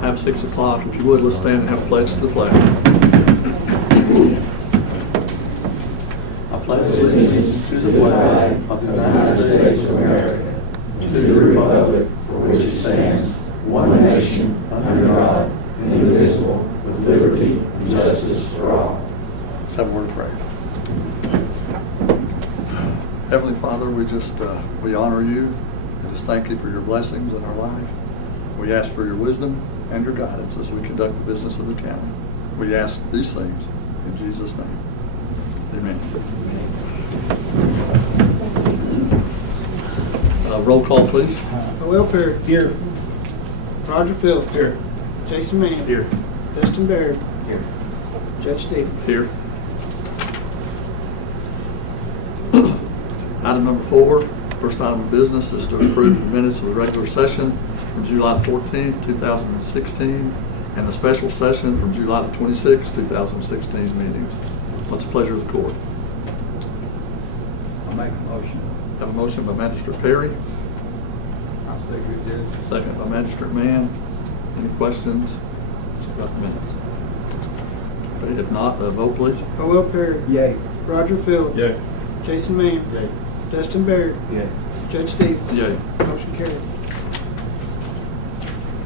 have 6 o'clock. If you would, let's stand and have a pledge to the flag. I pledge allegiance to the flag of the United States of America, to the republic for which it stands, one nation, under God, indivisible, with liberty and justice for all. Let's have a word of prayer. Heavenly Father, we honor you. We just thank you for your blessings in our life. We ask for your wisdom and your guidance as we conduct the business of the county. We ask these things in Jesus' name. Amen. Roll call, please. Will Perry. Here. Roger Phillips. Here. Jason Mann. Here. Dustin Baird. Here. Judge Stevens. Here. Item number 4, first item of business is to approve the minutes of the regular session from July 14th, 2016, and the special session from July the 26th, 2016 meetings. What's the pleasure of the court? I'll make a motion. Have a motion by Magistrate Perry, I'll second it, Judge. second by Magistrate Mann. Any questions about the minutes? Okay, if not, vote please. Will Perry. Yay. Roger Phillips. Yay. Jason Mann. Yay. Dustin Baird. Yay. Judge Stevens. Yay. Motion carried.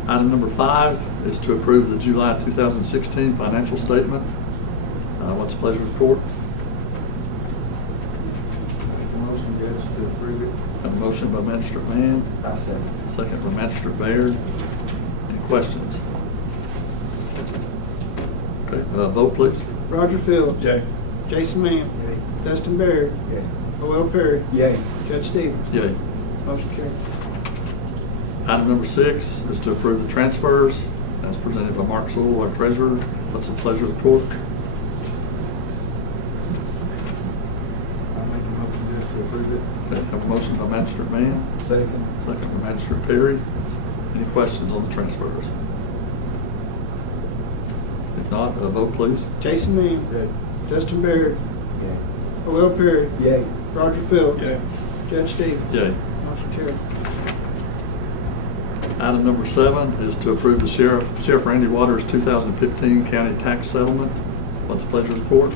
Item number 5 is to approve the July 2016 financial statement. What's the pleasure of the court? Make a motion, Judge, to approve it. Have a motion by Magistrate Mann, I second. second by Magistrate Baird. Any questions? Okay, vote please. Roger Phillips. Yay. Jason Mann. Yay. Dustin Baird. Yay. Will Perry. Yay. Judge Stevens. Yay. Motion carried. Item number 6 is to approve the transfers as presented by Mark Sewell, our treasurer. What's the pleasure of the court? I'll make a motion, Judge, to approve it. Okay, have a motion by Magistrate Mann, Second. second by Magistrate Perry. Any questions on the transfers? If not, vote please. Jason Mann. Yay. Dustin Baird. Yay. Will Perry. Yay. Roger Phillips. Yay. Judge Stevens. Yay. Motion carried. Item number 7 is to approve the Sheriff Randy Waters 2015 county tax settlement. What's the pleasure of the court?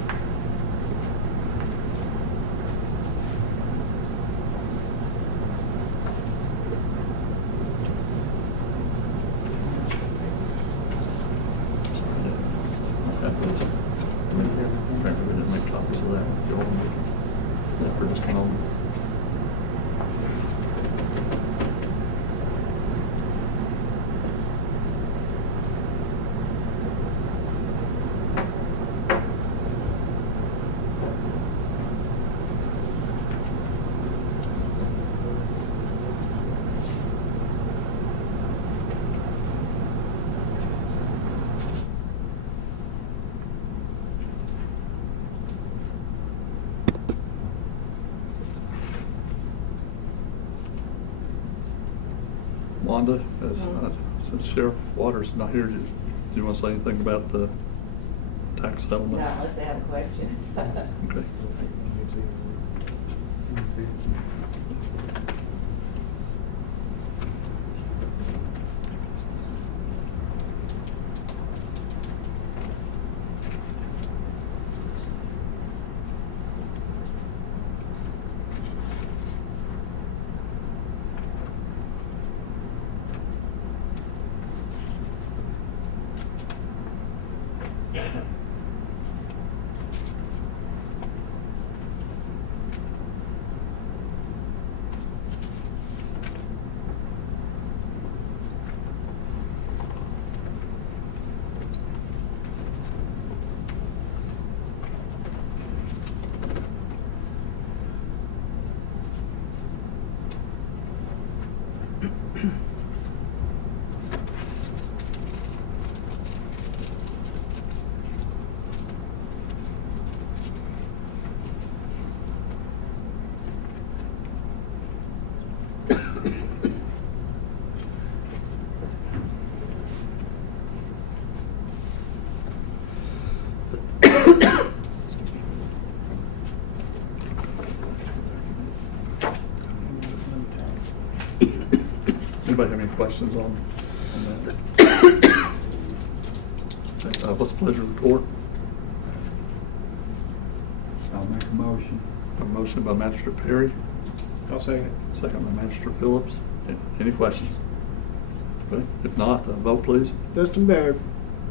Apparently we didn't make copies of that. If you want to make that for just a moment. Wanda, since Sheriff Waters is not here, do you want to say anything about the tax settlement? No, unless they have a question. Okay. Anybody have any questions on that? What's the pleasure of the court? I'll make a motion. A motion by Magistrate Perry, I'll second it. second by Magistrate Phillips. Any questions? Okay. If not, vote please. Dustin Baird.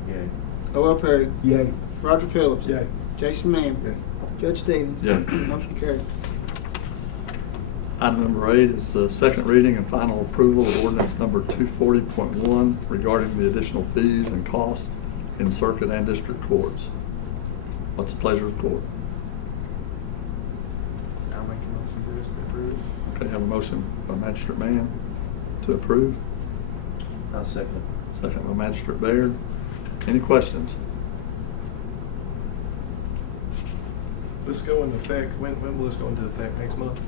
Yay. O.L. Perry. Yay. Roger Phillips. Yay. Jason Mann. Yay. Judge Stevens. Yay. Motion carried. Item number 8 is the second reading and final approval of ordinance number 240.1 regarding the additional fees and costs in circuit and district courts. What's the pleasure of the court? I'll make a motion for this to approve. Okay, have a motion by Magistrate Mann to approve, I'll second second by Magistrate Baird. Any questions? This go into effect, when will this go into effect, next month?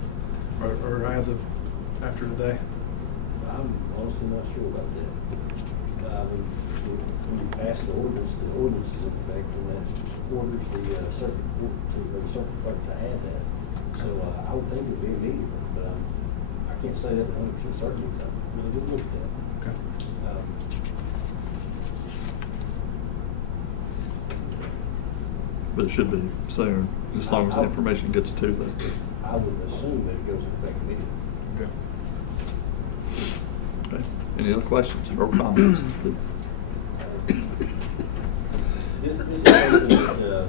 Or as of after today? I'm honestly not sure about that. When you pass the ordinance is in effect, and that orders the circuit court or the circuit clerk to add that. So I would think it would be immediate, but I can't say that 100% certainty. I really didn't look at that. Okay. But it should be soon, as long as the information gets to them. I would assume that it goes into effect immediately. Okay. Okay. Any other questions or comments? Please. This is something that,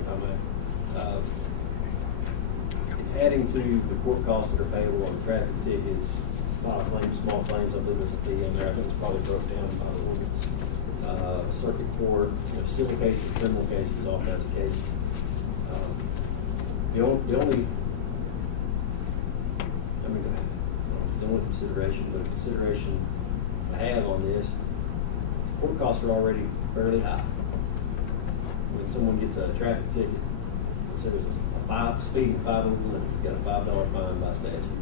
if I may, it's adding to the court costs that are payable on traffic tickets, file claims, small claims. I believe there's a fee on there. I think it's probably broke down by the ordinance. Circuit court, civil cases, criminal cases, all kinds of cases. The only, I mean, it's the only consideration, but a consideration to have on this, court costs are already fairly high. When someone gets a traffic ticket, it says speeding 5 over the limit, you got a $5 fine by statute.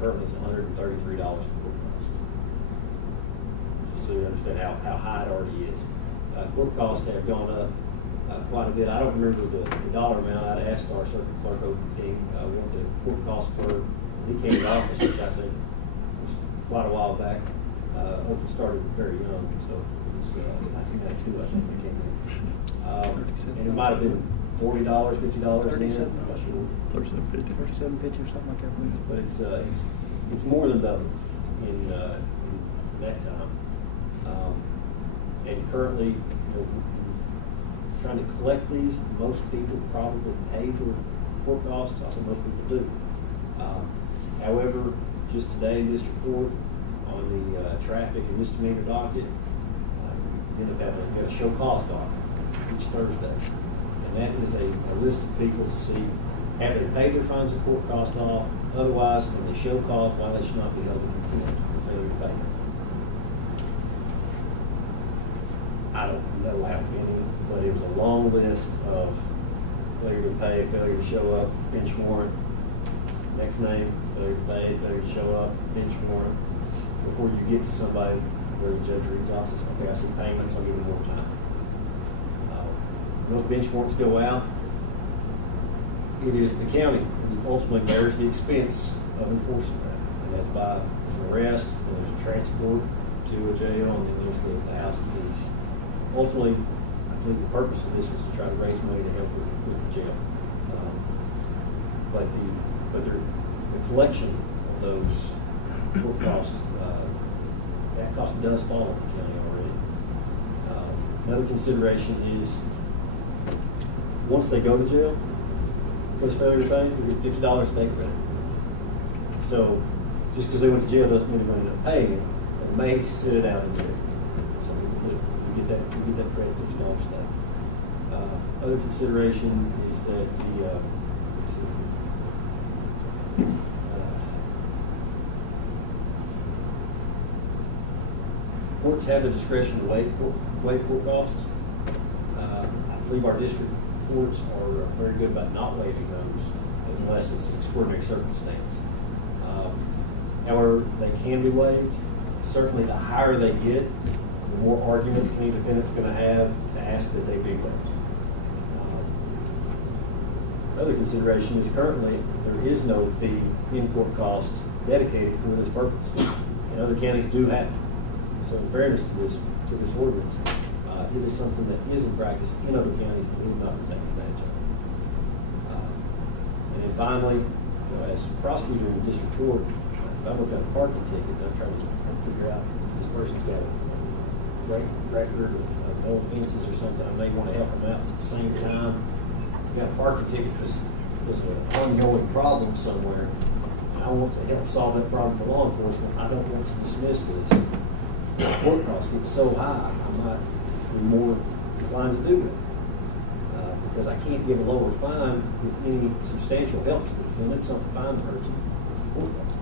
Currently, it's $133 for court costs. Just so you understand how high it already is. Court costs have gone up quite a bit. I don't remember the dollar amount. I'd asked our circuit clerk over King what the court cost per he came to office, which I think was quite a while back. Open started very young, so it was 1992, I think they came in. And it might have been $40, $50 then. I'm not sure. 3750. 3750 or something like that, please. But it's more than double in that time. And currently, trying to collect these, most people probably pay for court costs. I say most people do. However, just today in district court on the traffic and misdemeanor docket, you end up having a show cause docket each Thursday. And that is a list of people to see, have they paid their fines and court cost off? Otherwise, when they show cause, why they should not be held in contempt for failure to pay. I don't know how many, but it was a long list of failure to pay, failure to show up, bench warrant, next name, failure to pay, failure to show up, bench warrant, before you get to somebody where the judge reads off, says, okay, I see payments, I'll give you more time. Those bench warrants go out. It is the county who ultimately bears the expense of enforcing that. And that's by there's an arrest, and there's a transport to a jail, and then there's the housing fees. Ultimately, I think the purpose of this was to try to raise money to help with the jail. But the collection of those court costs, that cost does fall on the county already. Another consideration is once they go to jail, because of failure to pay, they get $50 a day credit. So just because they went to jail doesn't mean they're going to end up paying it. They may sit it out in jail. So we get that credit, $50 a day. Other consideration is that courts have the discretion to waive court costs. I believe our district courts are very good about not waiving those unless it's an extraordinary circumstance. However, they can be waived. Certainly, the higher they get, the more argument any defendant's going to have to ask that they be waived. Another consideration is currently there is no fee in court cost dedicated for this purpose, and other counties do have it. So, in fairness to this ordinance, It is something that is in practice in other counties, but we've not taken advantage of. And then finally, as prosecutor in district court, if I'm looking at a parking ticket, and I'm trying to figure out if this person's got a great record of no offenses or something, I may want to help them out. At the same time, if got a parking ticket because an ongoing problem somewhere, and I want to help solve that problem for law enforcement, I don't want to dismiss this. The court cost gets so high, I might be more inclined to do it. Because I can't give a lower fine with any substantial help to the defendant. It's not the fine that hurts them, it's the court cost.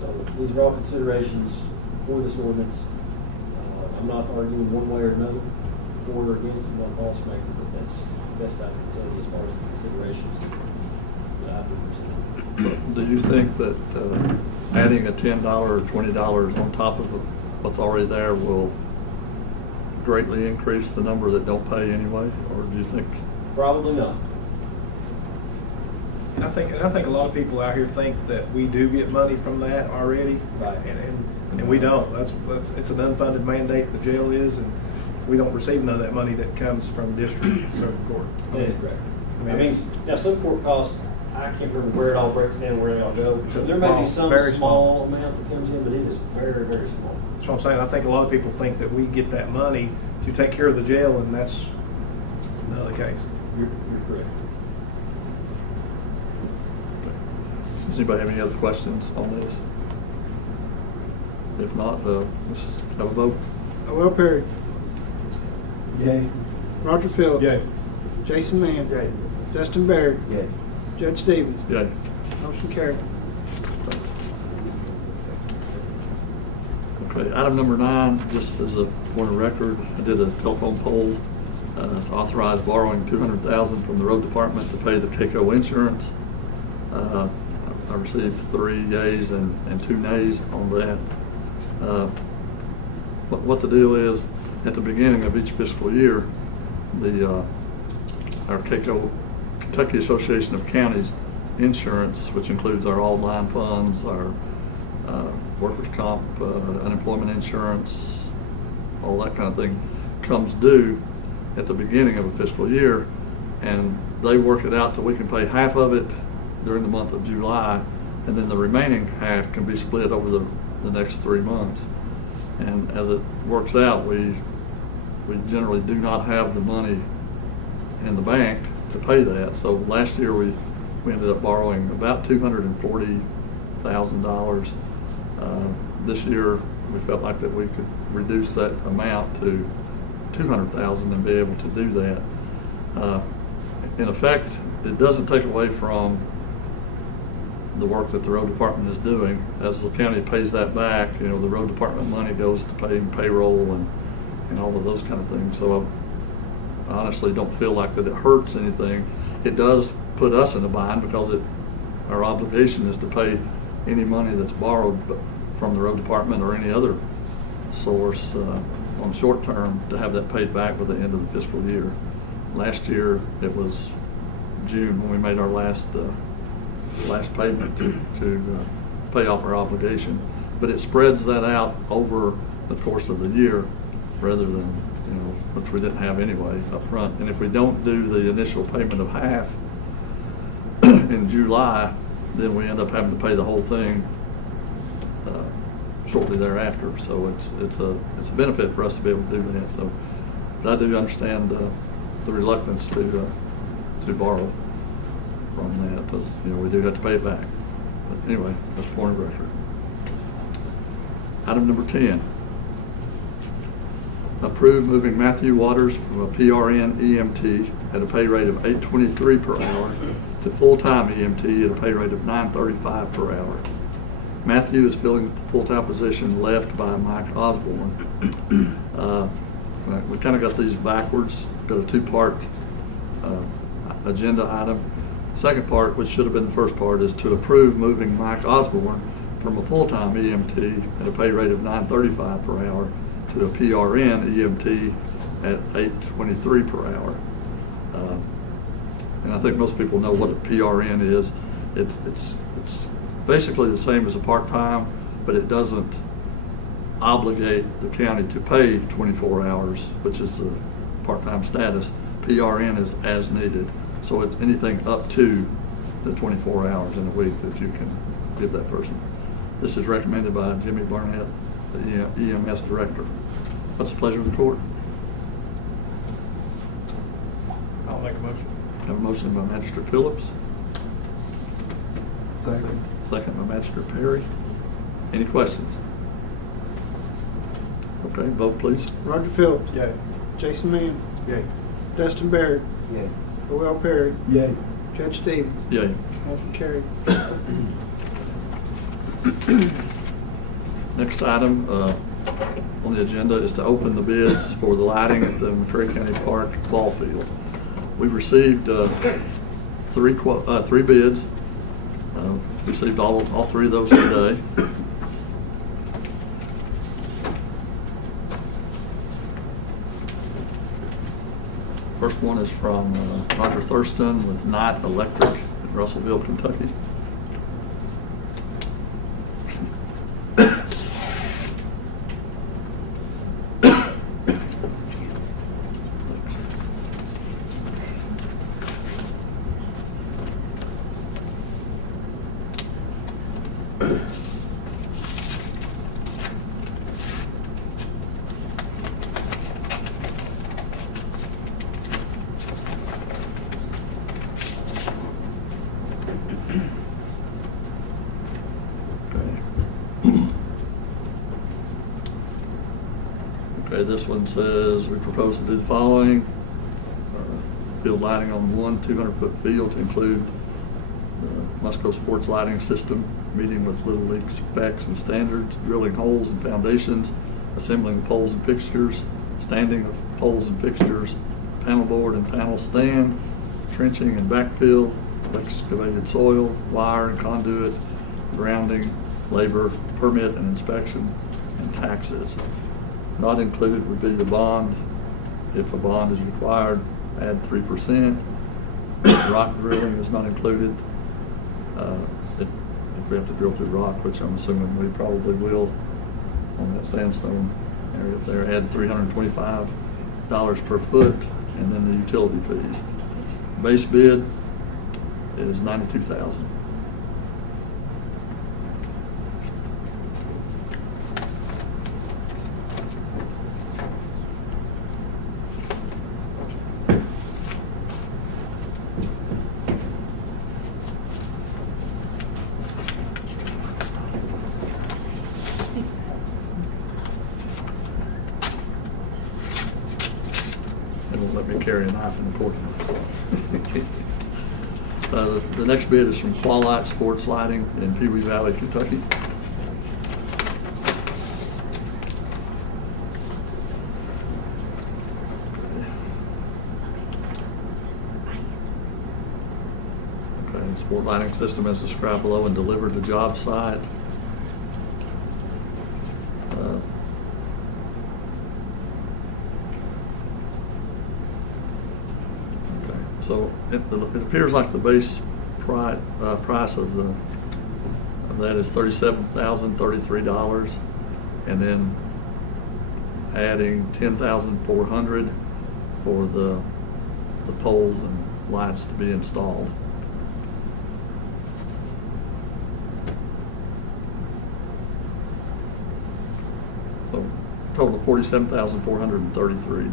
So these are all considerations for this ordinance. I'm not arguing one way or another, for or against it, one policymaker, but that's the best I can tell you as far as the considerations that I've been presenting. Do you think that adding a $10 or $20 on top of what's already there will greatly increase the number that don't pay anyway, or do you think? Probably not. And I think a lot of people out here think that we do get money from that already, Right. and we don't. That's it's an unfunded mandate. The jail is, and we don't receive none of that money that comes from district court. That is correct. I mean, now some court costs, I can't remember where it all breaks down, where they all go. So there may be some very small amount that comes in, but it is very, very small. That's what I'm saying. I think a lot of people think that we get that money to take care of the jail, and that's not the case. You're correct. Does anybody have any other questions on this? If not, let's have a vote. Will Perry. Yay. Roger Phillips. Yay. Jason Mann. Yay. Justin Baird. Yay. Judge Stevens. Yay. Motion carried. Okay, item number 9, just as a point of record, I did a telephone poll to authorize borrowing $200,000 from the road department to pay the KCO insurance. I received 3 yeas and 2 nays on that. What the deal is, at the beginning of each fiscal year, our KCO, Kentucky Association of Counties insurance, which includes our all line funds, our workers' comp, unemployment insurance, all that kind of thing, comes due at the beginning of a fiscal year, and they work it out till we can pay half of it during the month of July, and then the remaining half can be split over the next 3 months. And as it works out, we generally do not have the money in the bank to pay that. So last year we ended up borrowing about $240,000. This year we felt like that we could reduce that amount to $200,000 and be able to do that. In effect, it doesn't take away from the work that the road department is doing. As the county pays that back, the road department money goes to paying payroll and all of those kind of things. So I honestly don't feel like that it hurts anything. It does put us in a bind because our obligation is to pay any money that's borrowed from the road department or any other source on short term to have that paid back by the end of the fiscal year. Last year it was June when we made our last payment to pay off our obligation, but it spreads that out over the course of the year rather than which we didn't have anyway up front. And if we don't do the initial payment of half in July, then we end up having to pay the whole thing shortly thereafter. So it's a benefit for us to be able to do that. So, but I do understand the reluctance to borrow from that because we do have to pay it back. But anyway, that's point of record. Item number 10. Approve moving Matthew Waters from a PRN EMT at a pay rate of $8.23 per hour to full-time EMT at a pay rate of $9.35 per hour. Matthew is filling the full-time position left by Mike Osborne. We kind of got these backwards. Got a 2-part agenda item. Second part, which should have been the first part, is to approve moving Mike Osborne from a full-time EMT at a pay rate of $9.35 per hour to a PRN EMT at $8.23 per hour. And I think most people know what a PRN is. It's basically the same as a part-time, but it doesn't obligate the county to pay 24 hours, which is the part-time status. PRN is as needed. So it's anything up to the 24 hours in a week that you can give that person. This is recommended by Jimmy Barnett, the EMS director. What's the pleasure of the court? I'll make a motion. Have a motion by Magistrate Phillips, Second. second by Magistrate Perry. Any questions? Okay, vote please. Roger Phillips. Yay. Jason Mann. Yay. Dustin Baird. Yay. Joel Perry. Yay. Judge Stevens. Yay. Motion carried. Next item on the agenda is to open the bids for the lighting at the McCreary County Park ball field. We've received three bids. Received all three of those today. First one is from Roger Thurston with Knight Electric in Russellville, Kentucky. Okay, this one says we propose to do the following. Field lighting on one 200-foot field to include the Musco Sports Lighting System, meeting with Little League specs and standards, drilling holes and foundations, assembling poles and fixtures, standing of poles and fixtures, panel board and panel stand, trenching and backfill, excavated soil, wire and conduit, grounding, labor, permit and inspection, and taxes. Not included would be the bond. If a bond is required, add 3%. Rock drilling is not included. If we have to drill through rock, which I'm assuming we probably will on that sandstone area up there, add $325 per foot, and then the utility fees. Base bid is $92,000. Let me carry a knife in the courtroom. The next bid is from Qualite Sports Lighting in Pee Wee Valley, Kentucky. Okay, sport lighting system as described below and delivered to job site. So it appears like the base price of that is $37,033, and then adding $10,400 for the poles and lights to be installed. So total of $47,433.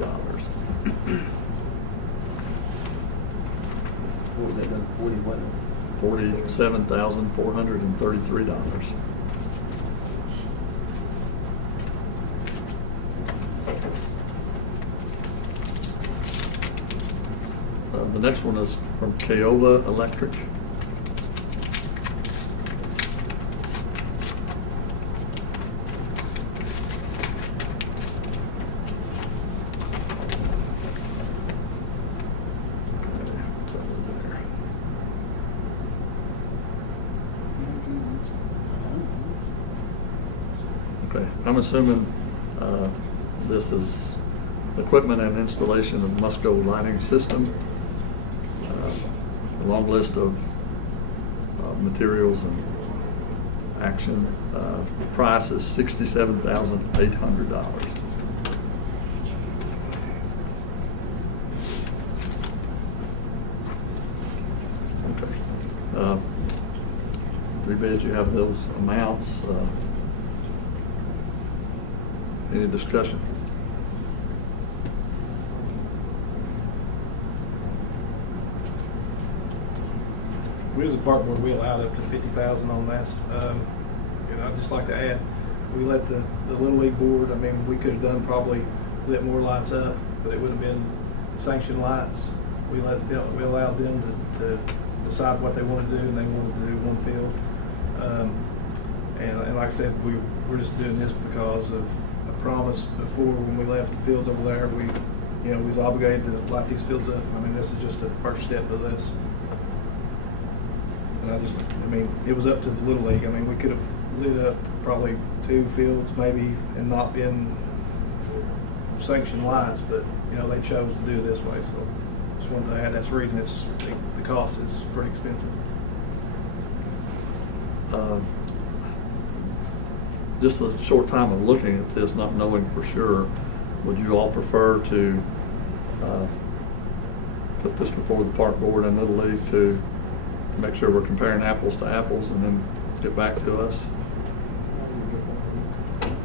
What was that, 40 what? $47,433. The next one is from Kiowa Electric. Okay, I'm assuming this is equipment and installation of Musco lighting system. A long list of materials and action. The price is $67,800. Okay. Three bids, you have those amounts. Any discussion? We as a park board, we allowed up to 50,000 on this. And I'd just like to add, we let the Little League board, I mean, we could have done probably lit more lights up, but it would have been sanctioned lights. We allowed them to decide what they wanted to do, and they wanted to do one field. And like I said, we're just doing this because of a promise before when we left the fields over there. We was obligated to light these fields up. I mean, this is just the first step of this. And I mean, it was up to the Little League. I mean, we could have lit up probably 2 fields maybe and not been sanctioned lights, but they chose to do it this way. So just wanted to add, that's the reason the cost is pretty expensive. Just a short time of looking at this, not knowing for sure, would you all prefer to put this before the park board and Little League to make sure we're comparing apples to apples and then get back to us?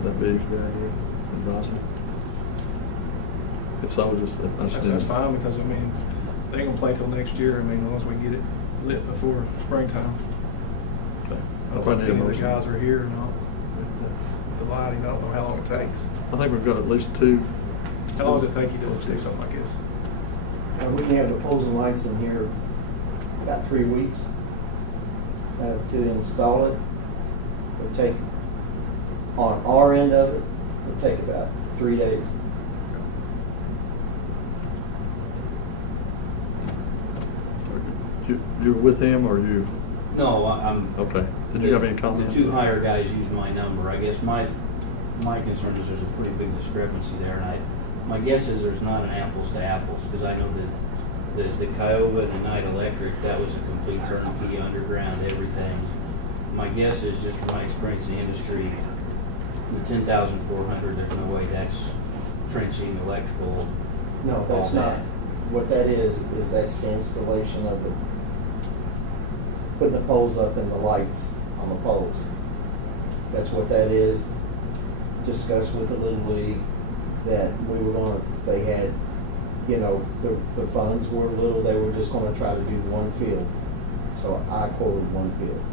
That'd be advisable. If so, That's fine, because I mean, they ain't gonna play till next year. I mean, as long as we get it lit before springtime. Okay. I don't know if any of the guys are here or not. With the lighting, I don't know how long it takes. I think we've got at least 2. How long does it take you to do something like this? We can have the poles and lights in here about 3 weeks to install it. It'll take, on our end of it, it'll take about 3 days. You're with him, or you? No, I'm. Okay. Did you have any comments? The 2 higher guys use my number. I guess my concern is there's a pretty big discrepancy there, and my guess is there's not an apples to apples, because I know that the Kiowa and the Knight Electric, that was a complete turnkey, underground, everything. My guess is, just from my experience in the industry, the 10,400, there's no way that's trenching, electrical. No, that's all not. that. What that is that's the installation of putting the poles up and the lights on the poles. That's what that is. Discussed with the Little League that we were going to, they had, the funds were little, they were just going to try to do one field. So I quoted one field.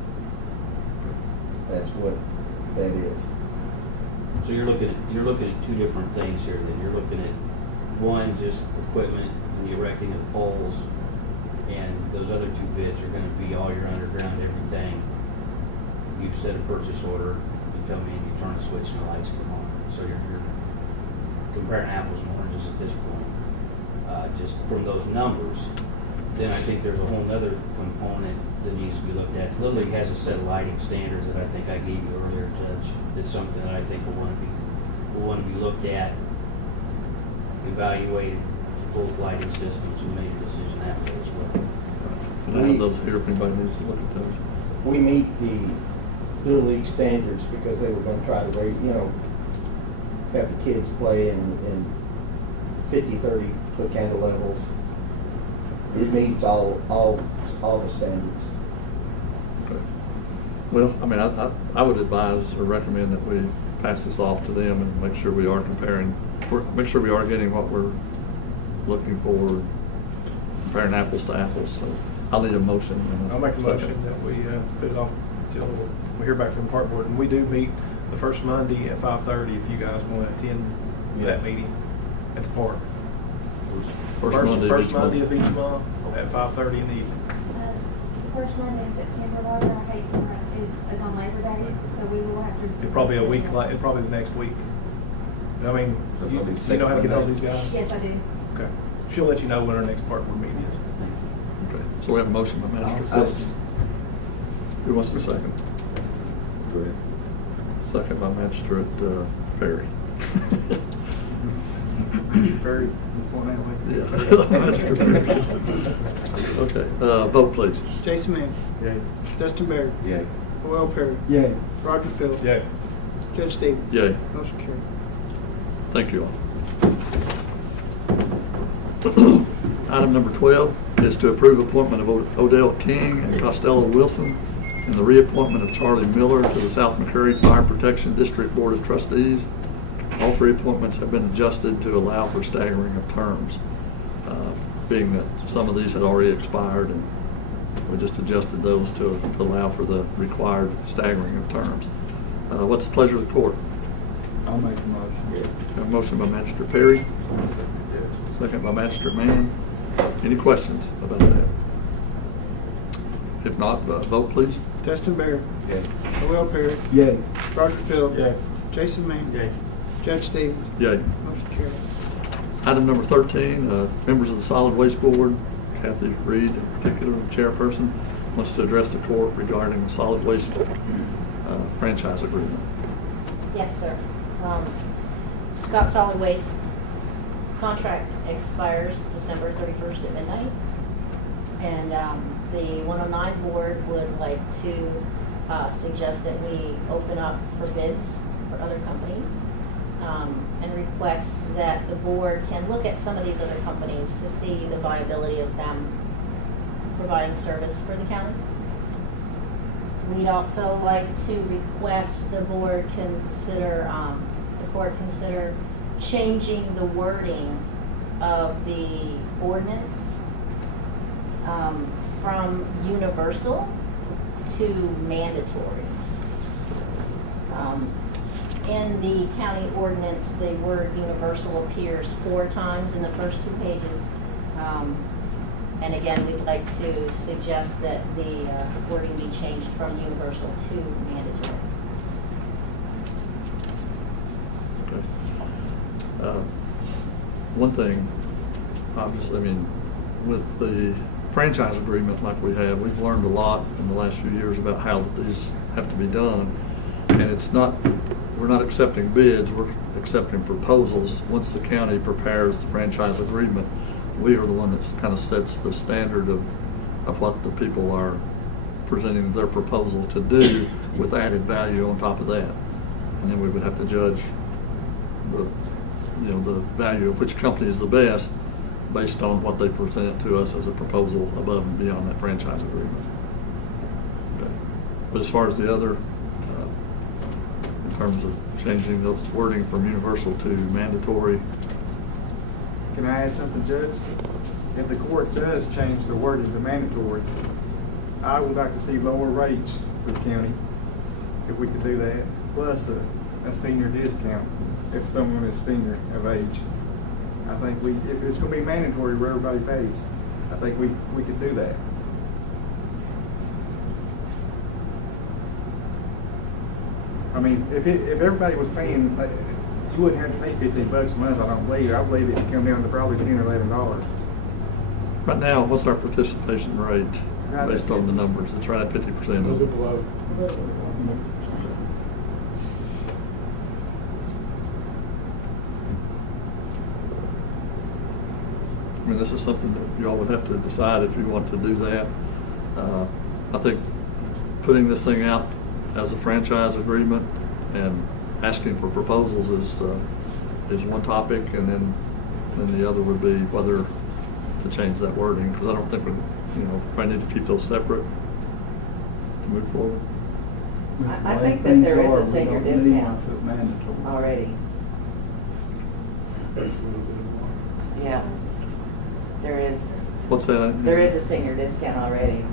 That's what that is. So you're looking at 2 different things here. Then you're looking at, one, just equipment and the erecting of poles, and those other 2 bids are going to be all your underground, everything. You set a purchase order, you come in, you turn the switch, and the lights come on. So you're comparing apples and oranges at this point. Just from those numbers, then I think there's a whole other component that needs to be looked at. Little League has a set of lighting standards that I think I gave you earlier, Judge. It's something that I think will want to be looked at, evaluated, both lighting systems, and make a decision after as well. And I have those here if anybody needs to look at those. We meet the Little League standards because they were going to try to raise, have the kids play in 50, 30 foot candle levels. It meets all the standards. Okay. Well, I mean, I would advise or recommend that we pass this off to them and make sure we are make sure we are getting what we're looking for, comparing apples to apples. So I'll need a motion. I'll make a motion that we put it off until we hear back from the park board. And we do meet the first Monday at 5:30 if you guys want to attend that meeting at the park. First Monday of each month at 5:30 in the evening. The first Monday in September, Roger, I hate to is on Labor Day, so we will have to. It'll probably a week, it'll probably the next week. I mean, you know how to get hold of these guys? Yes, I do. Okay. She'll let you know when our next park board meeting is. Okay. So we have a motion by Magistrate. Who wants the second? Go ahead. Second by Magistrate Perry. Very Yeah. Okay. Vote, please. Jason Mann. Yay. Dustin Baird. Yay. Will Perry. Yay. Roger Phillips. Yay. Judge Stevens. Yay. Motion carried. Thank you all. Item number 12 is to approve appointment of Odell King and Costello Wilson and the reappointment of Charlie Miller to the South McCreary Fire Protection District Board of Trustees. All three appointments have been adjusted to allow for staggering of terms, being that some of these had already expired, and we just adjusted those to allow for the required staggering of terms. What's the pleasure of the court? I'll make a motion. A motion by Magistrate Perry, second by Magistrate Mann. Any questions about that? If not, vote please. Teston Barrett. Yay. Will Perry. Yay. Roger Phillips. Yay. Jason Mann. Yay. Judge Stevens. Yay. Motion carried. Item number 13, members of the Solid Waste Board, Kathy Reed in particular, chairperson, wants to address the court regarding the solid waste franchise agreement. Yes, sir. Scott Solid Waste's contract expires December 31st at midnight. And the 109 board would like to suggest that we open up for bids for other companies and request that the board can look at some of these other companies to see the viability of them providing service for the county. We'd also like to request the board consider, the court consider changing the wording of the ordinance from universal to mandatory. In the county ordinance, the word universal appears 4 times in the first 2 pages. And again, we'd like to suggest that the wording be changed from universal to mandatory. Okay. One thing, obviously, I mean, with the franchise agreement like we have, we've learned a lot in the last few years about how these have to be done. And it's not, we're not accepting bids, we're accepting proposals. Once the county prepares the franchise agreement, we are the one that kind of sets the standard of what the people are presenting their proposal to do with added value on top of that. And then we would have to judge the value of which company is the best based on what they present to us as a proposal above and beyond that franchise agreement. Okay. But as far as the other, in terms of changing the wording from universal to mandatory. Can I add something, Judge? If the court does change the wording to mandatory, I would like to see lower rates for the county, if we could do that, plus a senior discount if someone is senior of age. I think if it's going to be mandatory where everybody pays, I think we could do that. I mean, if everybody was paying, you wouldn't have to pay $15 a month. I don't believe. I believe it would come down to probably $10 or $11. Right now, what's our participation rate based on the numbers? It's right at 50%. A little bit below. I mean, this is something that you all would have to decide if you want to do that. I think putting this thing out as a franchise agreement and asking for proposals is one topic, and then the other would be whether to change that wording, because I don't think we, probably need to keep those separate to move forward. I think that there is a senior discount already. Yeah, there is. What's that? There is a senior discount already.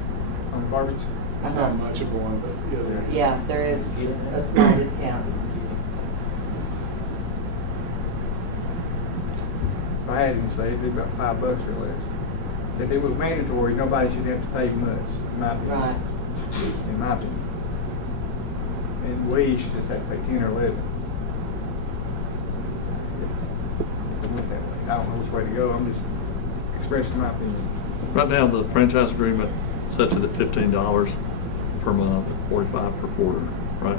On garbage, it's Uh-huh. not much of one, but yeah, Yeah, there is a small discount. If I had to say, it'd be about $5 or less. If it was mandatory, nobody should have to pay much, in my opinion. Right. In my opinion. And we should just have to pay 10 or 11. I don't know which way to go. I'm just expressing my opinion. Right now, the franchise agreement sets it at $15 per month, $45 per quarter, right?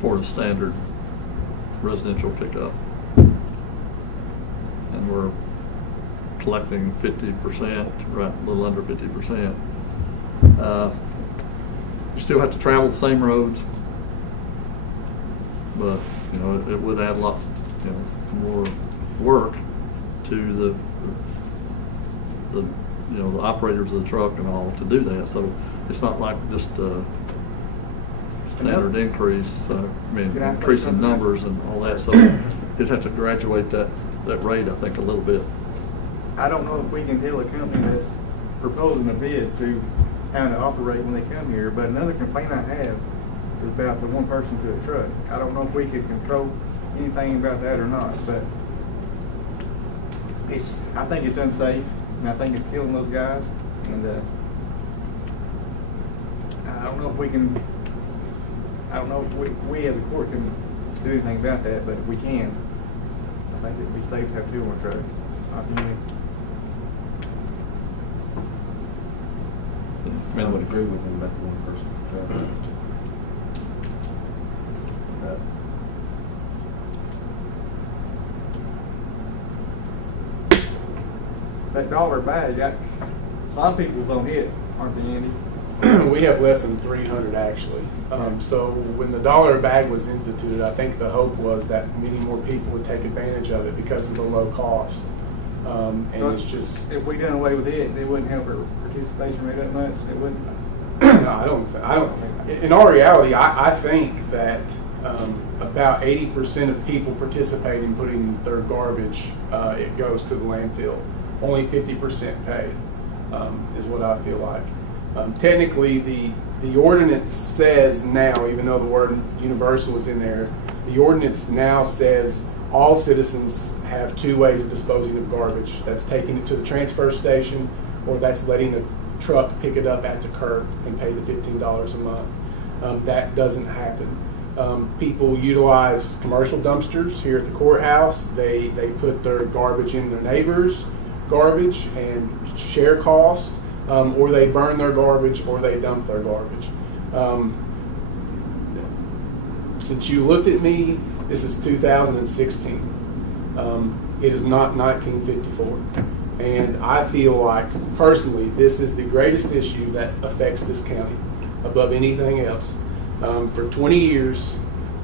For the standard residential pickup. And we're collecting 50%, right, a little under 50%. You still have to travel the same roads, but, you know, it would add a lot, you know, more work to the you know, the operators of the truck and all to do that. So it's not like just standard increase, I mean, Can I say increasing something? numbers and all that. So you'd have to graduate that rate, I think, a little bit. I don't know if we can tell a company that's proposing a bid to how to operate when they come here, but another complaint I have is about the one person to a truck. I don't know if we could control anything about that or not, but I think it's unsafe, and I think it's killing those guys, and I don't know if we can, I don't know if we as a court can do anything about that, but if we can, I think it'd be safe to have two on a truck. I would agree with him about the one person. That dollar bag, a lot of people's on it, aren't they, Andy? We have less than 300 actually. So when the dollar bag was instituted, I think the hope was that many more people would take advantage of it because of the low cost. And it's just, if we done away with it, it wouldn't help our participation rate that much. It wouldn't. no, I don't. In all reality, I think that about 80% of people participate in putting their garbage. It goes to the landfill. Only 50% paid is what I feel like. Technically, the ordinance says now, even though the word universal is in there, the ordinance now says all citizens have two ways of disposing of garbage. That's taking it to the transfer station, or that's letting a truck pick it up at the curb and pay the $15 a month. That doesn't happen. People utilize commercial dumpsters here at the courthouse. They put their garbage in their neighbors' garbage and share cost, or they burn their garbage, or they dump their garbage. Since you looked at me, this is 2016. It is not 1954. And I feel like, personally, this is the greatest issue that affects this county above anything else. For 20 years,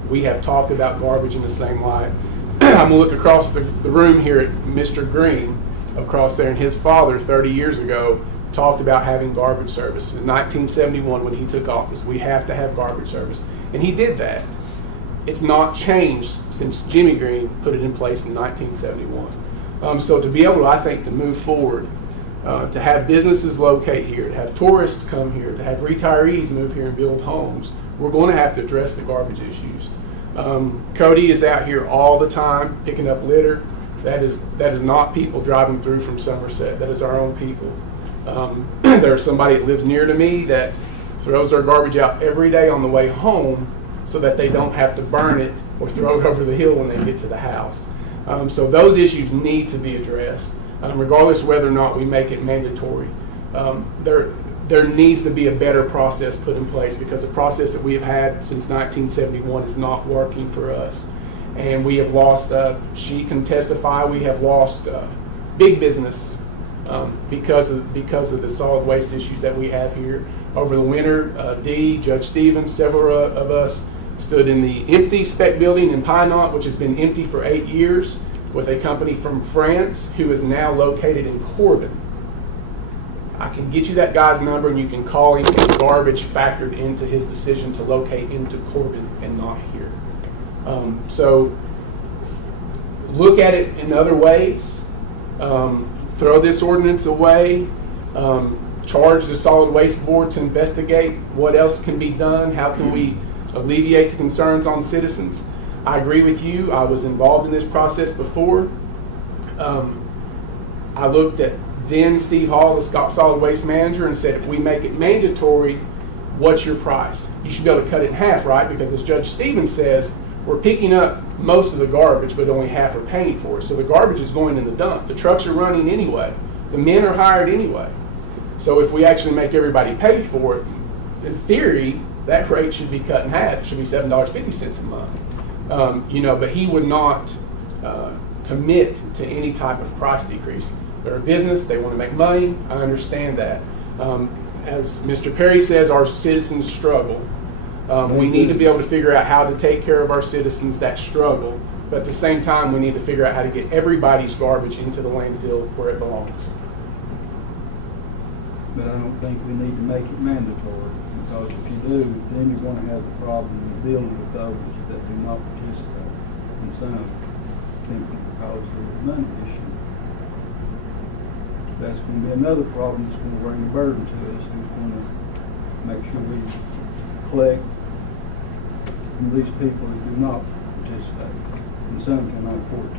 we have talked about garbage in the same light. I'm going to look across the room here at Mr. Green, across there, and his father 30 years ago talked about having garbage service. In 1971, when he took office, we have to have garbage service. And he did that. It's not changed since Jimmy Green put it in place in 1971. So to be able, I think, to move forward, to have businesses locate here, to have tourists come here, to have retirees move here and build homes, we're going to have to address the garbage issues. Cody is out here all the time picking up litter. That is not people driving through from Somerset. That is our own people. There's somebody that lives near to me that throws their garbage out every day on the way home so that they don't have to burn it or throw it over the hill when they get to the house. So those issues need to be addressed, regardless of whether or not we make it mandatory. There needs to be a better process put in place, because the process that we have had since 1971 is not working for us. And we have lost, she can testify, we have lost big business because of the solid waste issues that we have here. Over the winter, Judge Stevens, several of us stood in the empty spec building in Pine Knot, which has been empty for 8 years, with a company from France who is now located in Corbin. I can get you that guy's number, and you can call him. His garbage factored into his decision to locate into Corbin and not here. So look at it in other ways. Throw this ordinance away. Charge the Solid Waste Board to investigate what else can be done. How can we alleviate the concerns on citizens? I agree with you. I was involved in this process before. I looked at then Steve Hall, the solid waste manager, and said, if we make it mandatory, what's your price? You should be able to cut it in half, right? Because as Judge Stevens says, we're picking up most of the garbage, but only half are paying for it. So the garbage is going in the dump. The trucks are running anyway. The men are hired anyway. So if we actually make everybody pay for it, in theory, that rate should be cut in half. It should be $7.50 a month. But he would not commit to any type of price decrease. They're a business. They want to make money. I understand that. as Mr. Perry says, our citizens struggle. We need to be able to figure out how to take care of our citizens that struggle, but at the same time, we need to figure out how to get everybody's garbage into the landfill where it belongs. But I don't think we need to make it mandatory, because if you do, then you're going to have the problem of dealing with those that do not participate. And some simply because of the money issue. That's going to be another problem that's going to bring a burden to us, who's going to make sure we collect from these people that do not participate, and some cannot afford to.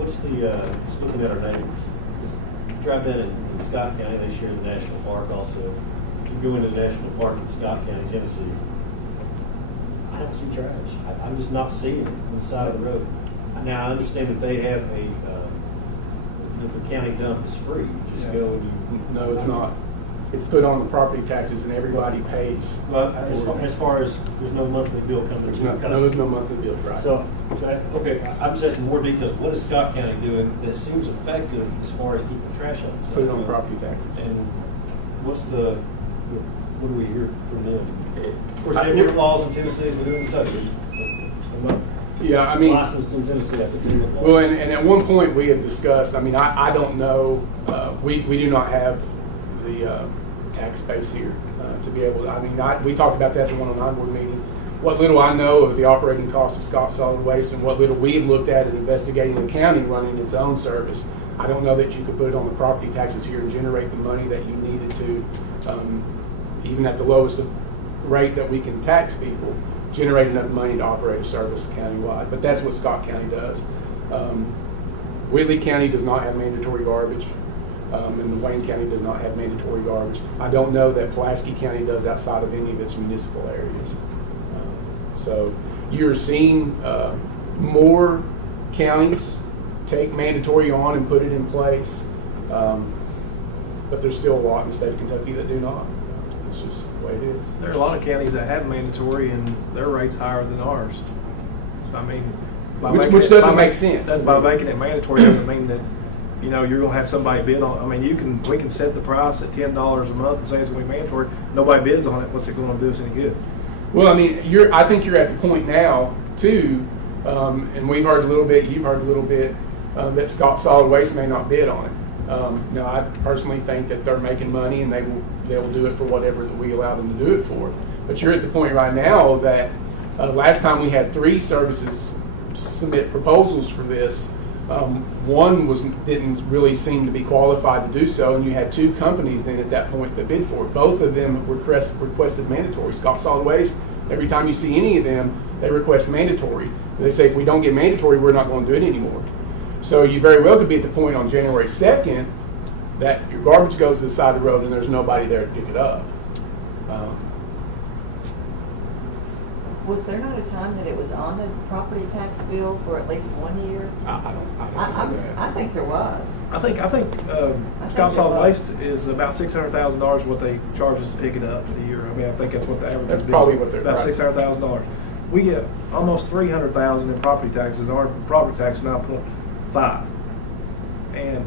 What's the, just looking at our neighbors, you drive down in Scott County, they share the national park also. You go into the national park in Scott County, Tennessee, I don't see trash. I'm just not seeing it on the side of the road. Now, I understand that they have that the county dump is free. You just go and you... No, it's not. It's put on the property taxes and everybody pays. Well, as far as there's no monthly bill coming There's through. there's no monthly bill, right? So, okay, I'm just asking more details. What is Scott County doing that seems effective as far as keeping trash out of the Put it on property taxes. And what do we hear from them? Of course, they have different laws in Tennessee as we do in Kentucky. Yeah, I mean, licensed in Tennessee, I have to do with law. well, and at one point we had discussed, I mean, I don't know, we do not have the tax base here to be able to, I mean, we talked about that at the 109 board meeting. What little I know of the operating costs of Scott Solid Waste and what little we've looked at in investigating the county running its own service, I don't know that you could put it on the property taxes here and generate the money that you needed to, even at the lowest rate that we can tax people, generate enough money to operate a service countywide. But that's what Scott County does. Whitley County does not have mandatory garbage, and Wayne County does not have mandatory garbage. I don't know that Pulaski County does outside of any of its municipal areas. So you're seeing more counties take mandatory on and put it in place, but there's still a lot in the state of Kentucky that do not. It's just the way it is. There are a lot of counties that have mandatory and their rate's higher than ours. I mean, Which doesn't make sense. By making it mandatory doesn't mean that, you know, you're gonna have somebody bid on it. I mean, we can set the price at $10 a month and say it's gonna be mandatory. Nobody bids on it. What's it gonna do us any good? Well, I mean, I think you're at the point now too, and we've heard a little bit, you've heard a little bit, that Scott Solid Waste may not bid on it. Now, I personally think that they're making money and they will do it for whatever that we allow them to do it for. But you're at the point right now that last time we had 3 services submit proposals for this. One didn't really seem to be qualified to do so, and you had 2 companies then at that point that bid for it. Both of them requested mandatory. Scott Solid Waste, every time you see any of them, they request mandatory. They say if we don't get mandatory, we're not going to do it anymore. So you very well could be at the point on January 2nd that your garbage goes to the side of the road and there's nobody there to pick it up. Was there not a time that it was on the property tax bill for at least 1 year? I don't know. I think there was. I think Scott Solid Waste is about $600,000 what they charge us to pick it up a year. I mean, I think that's what the average That's is. probably what they're about right. $600,000. We get almost $300,000 in property taxes. Our property tax is 9.5, and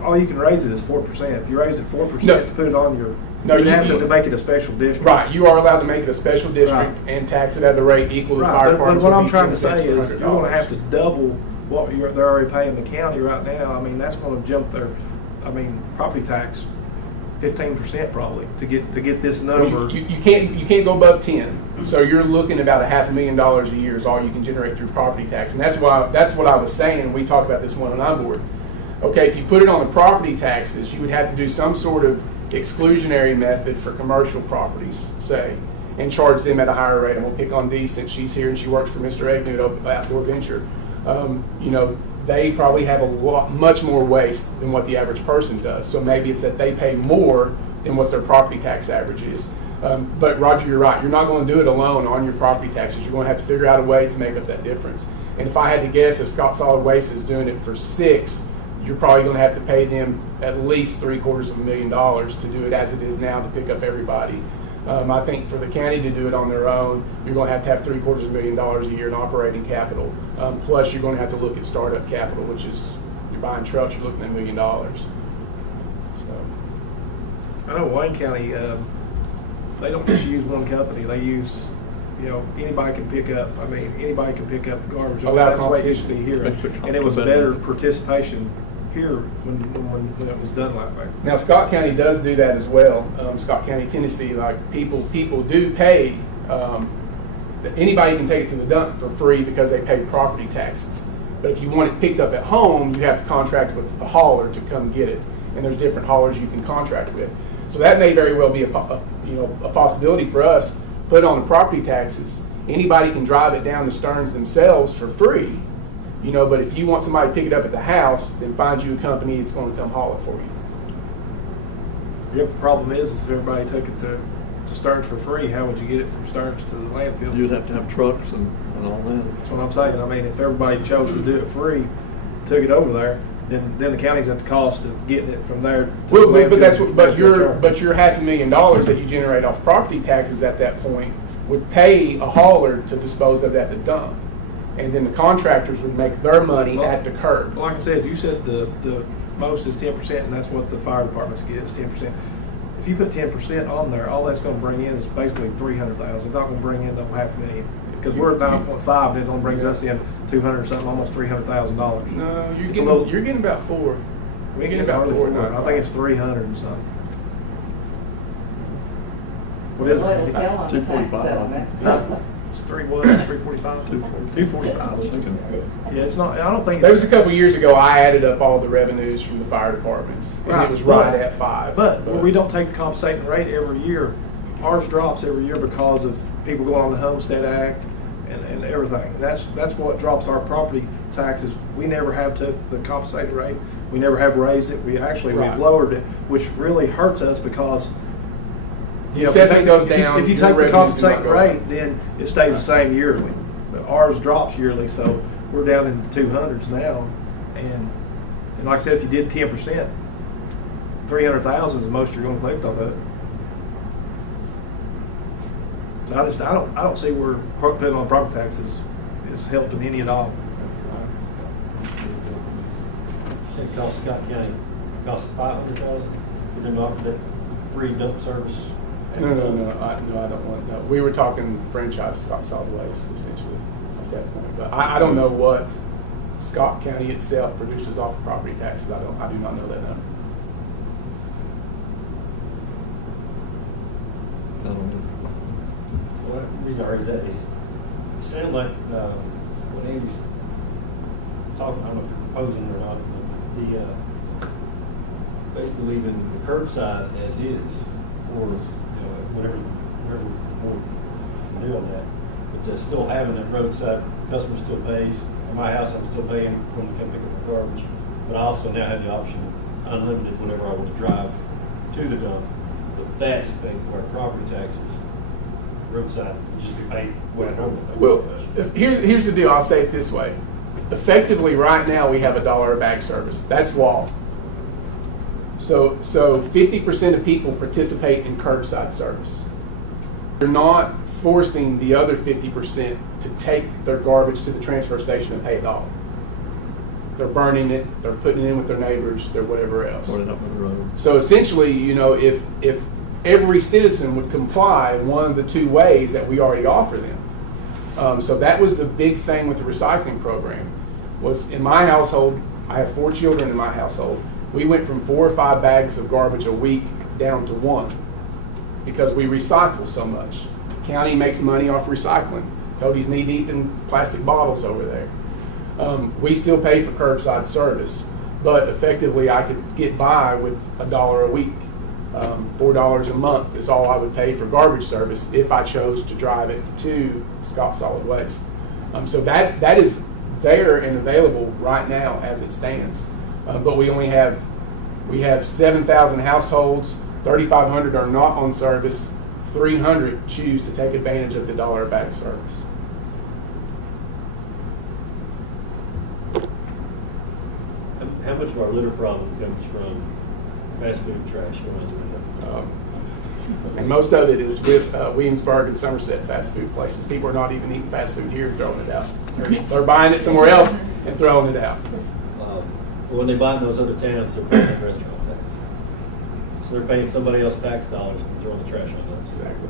all you can raise it is 4%. If you raise it 4% to put it on your, you'd have to make it a special district. Right, you are allowed to make it a special district and tax it at the rate equal to the fire department's. But what I'm trying to say is you're going to have to double what they're already paying the county right now. I mean, that's going to jump their, property tax 15% probably to get this number. You can't go above 10. So you're looking about $500,000 a year is all you can generate through property tax, and that's what I was saying. We talked about this 109 board. Okay, if you put it on the property taxes, you would have to do some sort of exclusionary method for commercial properties, say, and charge them at a higher rate. And we'll pick on Dee since she's here and she works for Mr. Agnew at Outdoor Venture. They probably have much more waste than what the average person does. So maybe it's that they pay more than what their property tax average is. But Roger, you're right. You're not going to do it alone on your property taxes. You're going to have to figure out a way to make up that difference. And if I had to guess, if Scott Solid Waste is doing it for 6, you're probably going to have to pay them at least $750,000 to do it as it is now to pick up everybody. I think for the county to do it on their own, you're going to have $750,000 a year in operating capital. Plus, you're going to have to look at startup capital, which is you're buying trucks, you're looking at $1 million. So. I know Wayne County, they don't just use one company. They use, anybody can pick up. I mean, anybody can pick up the garbage. That's the way it used to be here, and it was better participation here when it was done like that. Now Scott County does do that as well. Scott County, Tennessee, like people do pay. Anybody can take it to the dump for free because they pay property taxes. But if you want it picked up at home, you have to contract with the hauler to come get it. And there's different haulers you can contract with. So that may very well be a possibility for us. Put on the property taxes. Anybody can drive it down to Stearns themselves for free. But if you want somebody to pick it up at the house, then find you a company that's going to come haul it for you. The problem is if everybody took it to Stearns for free, how would you get it from Stearns to the landfill? You'd have to have trucks and all that. That's what I'm saying. I mean, if everybody chose to do it free, took it over there, then the county's at the cost of getting it from there. Well, but your $500,000 that you generate off property taxes at that point would pay a hauler to dispose of it at the dump. And then the contractors would make their money at the curb. Like I said, you said the most is 10%, and that's what the fire departments get is 10%. If you put 10% on there, all that's going to bring in is basically $300,000. It's not going to bring in no $500,000 because we're at 9.5, and it only brings us in $200 something, almost $300,000. No, you're getting about $4. We're getting about $4. I think it's 300 and something. What is it? 245. It's 345? 245. Yeah, it's not. I don't think. There was a couple years ago. I added up all the revenues from the fire departments, and it was right at 5. But we don't take the compensating rate every year. Ours drops every year because of people going on the Homestead Act and everything. That's what drops our property taxes. We never have took the compensated rate. We never have raised it. We've lowered it, which really hurts us because. If you take the compensating rate, then it stays the same yearly. But ours drops yearly, so we're down in the 200s now. And like I said, if you did 10%, 300,000 is the most you're going to collect off of it. So I don't see where putting on property taxes is helping any at all. It cost Scott County $500,000 for them to offer that free dump service. No, I don't want that. We were talking franchise Scott Solid Waste, essentially, at that point. But I don't know what Scott County itself produces off of property taxes. I do not know that number. I don't know. Well, the reason I raise that is it sounded like when Andy's talking, I don't know if you're proposing or not, but basically leaving the curbside as is, or whatever more do on that, but just still having that roadside, customer still pays. At my house, I'm still paying for them to come pick up the garbage, but I also now have the option, unlimited, whenever I want to drive to the dump. But that is paid for our property taxes. Roadside would just be paid the way I normally pay. Well, here's the deal. I'll say it this way. Effectively, right now, we have $1 a bag service. That's law. So 50% of people participate in curbside service. You're not forcing the other 50% to take their garbage to the transfer station and pay $1. They're burning it, they're putting it in with their neighbors, they're whatever else. Put it up on the road. So essentially, if every citizen would comply in one of the two ways that we already offer them. So that was the big thing with the recycling program. Was in my household, I have 4 children in my household. We went from 4 or 5 bags of garbage a week down to 1 because we recycle so much. The county makes money off recycling. Cody's knee-deep in plastic bottles over there. We still pay for curbside service, but effectively I could get by with $1 a week. $4 a month is all I would pay for garbage service if I chose to drive it to Scott Solid Waste. So that is there and available right now as it stands. But we have 7,000 households, 3,500 are not on service, 300 choose to take advantage of the $1 a bag service. How much of our litter problem comes from fast food trash going out the window? And most of it is with Williamsburg and Somerset fast food places. People are not even eating fast food here and throwing it out. They're buying it somewhere else and throwing it out. when they buy in those other towns, they're paying restaurant tax. So they're paying somebody else's tax dollars and throwing the trash on those. Exactly.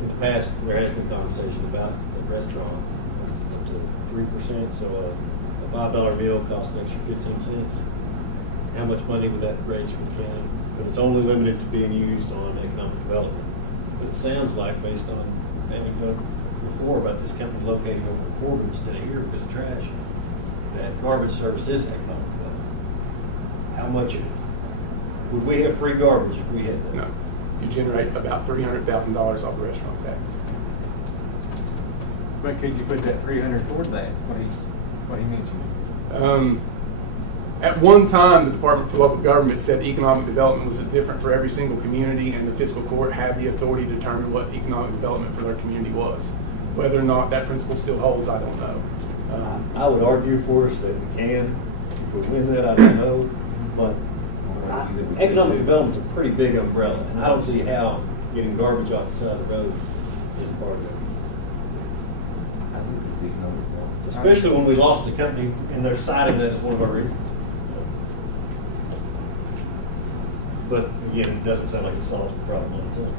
In the past, there has been conversation about the restaurant up to 3%, so a $5 meal costs an extra 15 cents. How much money would that raise for the county? But it's only limited to being used on economic development. But it sounds like, based on anecdote before about this company locating over in Corbin instead of here because of trash, that garbage service is economic development. How much would we have free garbage if we had that? No. You generate about $300,000 off the restaurant tax. But could you put that 300 toward that, what he mentioned? At one time, the Department for Local Government said economic development was different for every single community, and the fiscal court had the authority to determine what economic development for their community was. Whether or not that principle still holds, I don't know. I would argue for us that we can. If we win that, I don't know. But economic development's a pretty big umbrella, and I don't see how getting garbage off the side of the road is part of it. Especially when we lost the company and they're citing that as one of our reasons. But again, it doesn't sound like it solves the problem on its own.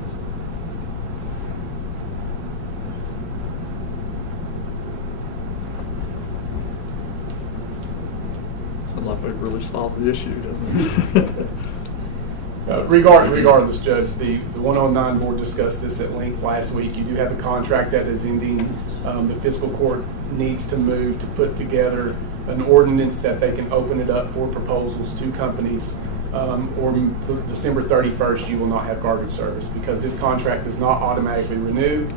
Sounds like we've really solved the issue, doesn't it? Regardless, Judge, the 109 board discussed this at length last week. You do have a contract that is ending. The fiscal court needs to move to put together an ordinance that they can open it up for proposals to companies. Or December 31st, you will not have garbage service because this contract does not automatically renew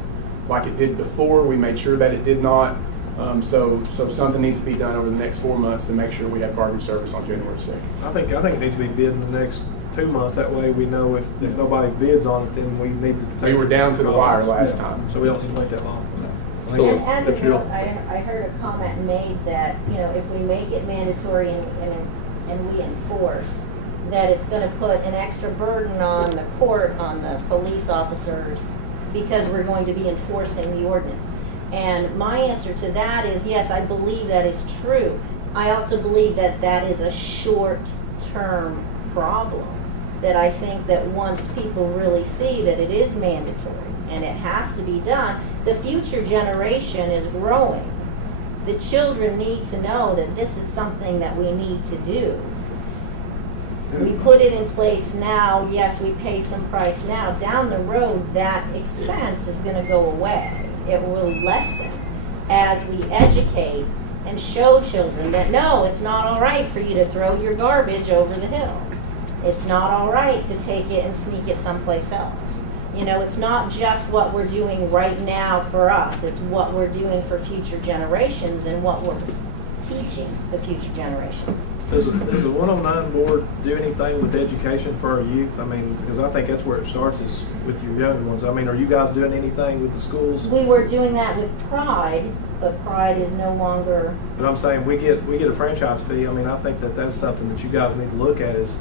like it did before. We made sure that it did not. So something needs to be done over the next 4 months to make sure we have garbage service on January 2nd. I think it needs to be bid in the next 2 months. That way we know if nobody bids on it, then we need to. We were down to the wire last time. So we don't need to wait that long. So And as if a you'll- note, I heard a comment made that, if we make it mandatory and we enforce, that it's going to put an extra burden on the court, on the police officers, because we're going to be enforcing the ordinance. And my answer to that is, yes, I believe that is true. I also believe that that is a short-term problem, that I think that once people really see that it is mandatory and it has to be done, the future generation is growing. The children need to know that this is something that we need to do. We put it in place now, yes, we pay some price now. Down the road, that expense is going to go away. It will lessen as we educate and show children that, no, it's not all right for you to throw your garbage over the hill. It's not all right to take it and sneak it someplace else. It's not just what we're doing right now for us. It's what we're doing for future generations and what we're teaching the future generations. Does the 109 board do anything with education for our youth? I mean, because I think that's where it starts is with your younger ones. I mean, are you guys doing anything with the schools? We were doing that with Pride, but Pride is no longer. But I'm saying we get a franchise fee. I mean, I think that's something that you guys need to look at, is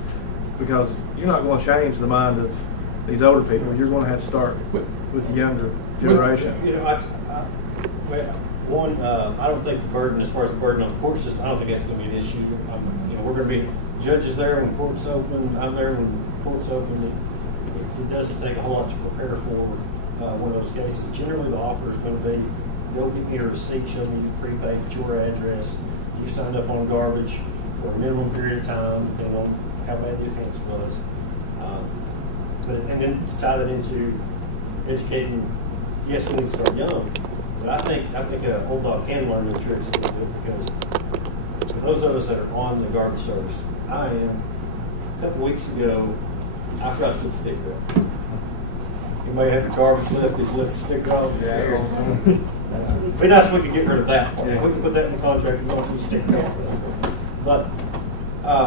because you're not going to change the mind of these older people. You're going to have to start with the younger generation. I don't think the burden, as far as the burden on the court system, I don't think that's going to be an issue. We're going to be judges there when court's open. I'm there when court's open. It doesn't take a whole lot to prepare for one of those cases. Generally, the offer is going to be, go get me a receipt, show me you prepaid at your address. You signed up on garbage for a minimum period of time, depending on how bad the offense was. And then to tie that into educating, yes, we need to start young. But I think an old dog can learn new tricks a little bit, because for those of us that are on the garbage service, I am. A couple weeks ago, I forgot to put the sticker up. You may have your garbage left, just lift the sticker off. Yeah. It'd be nice if we could get rid of that part. Yeah. We can put that in the contract, we don't put the sticker off. But,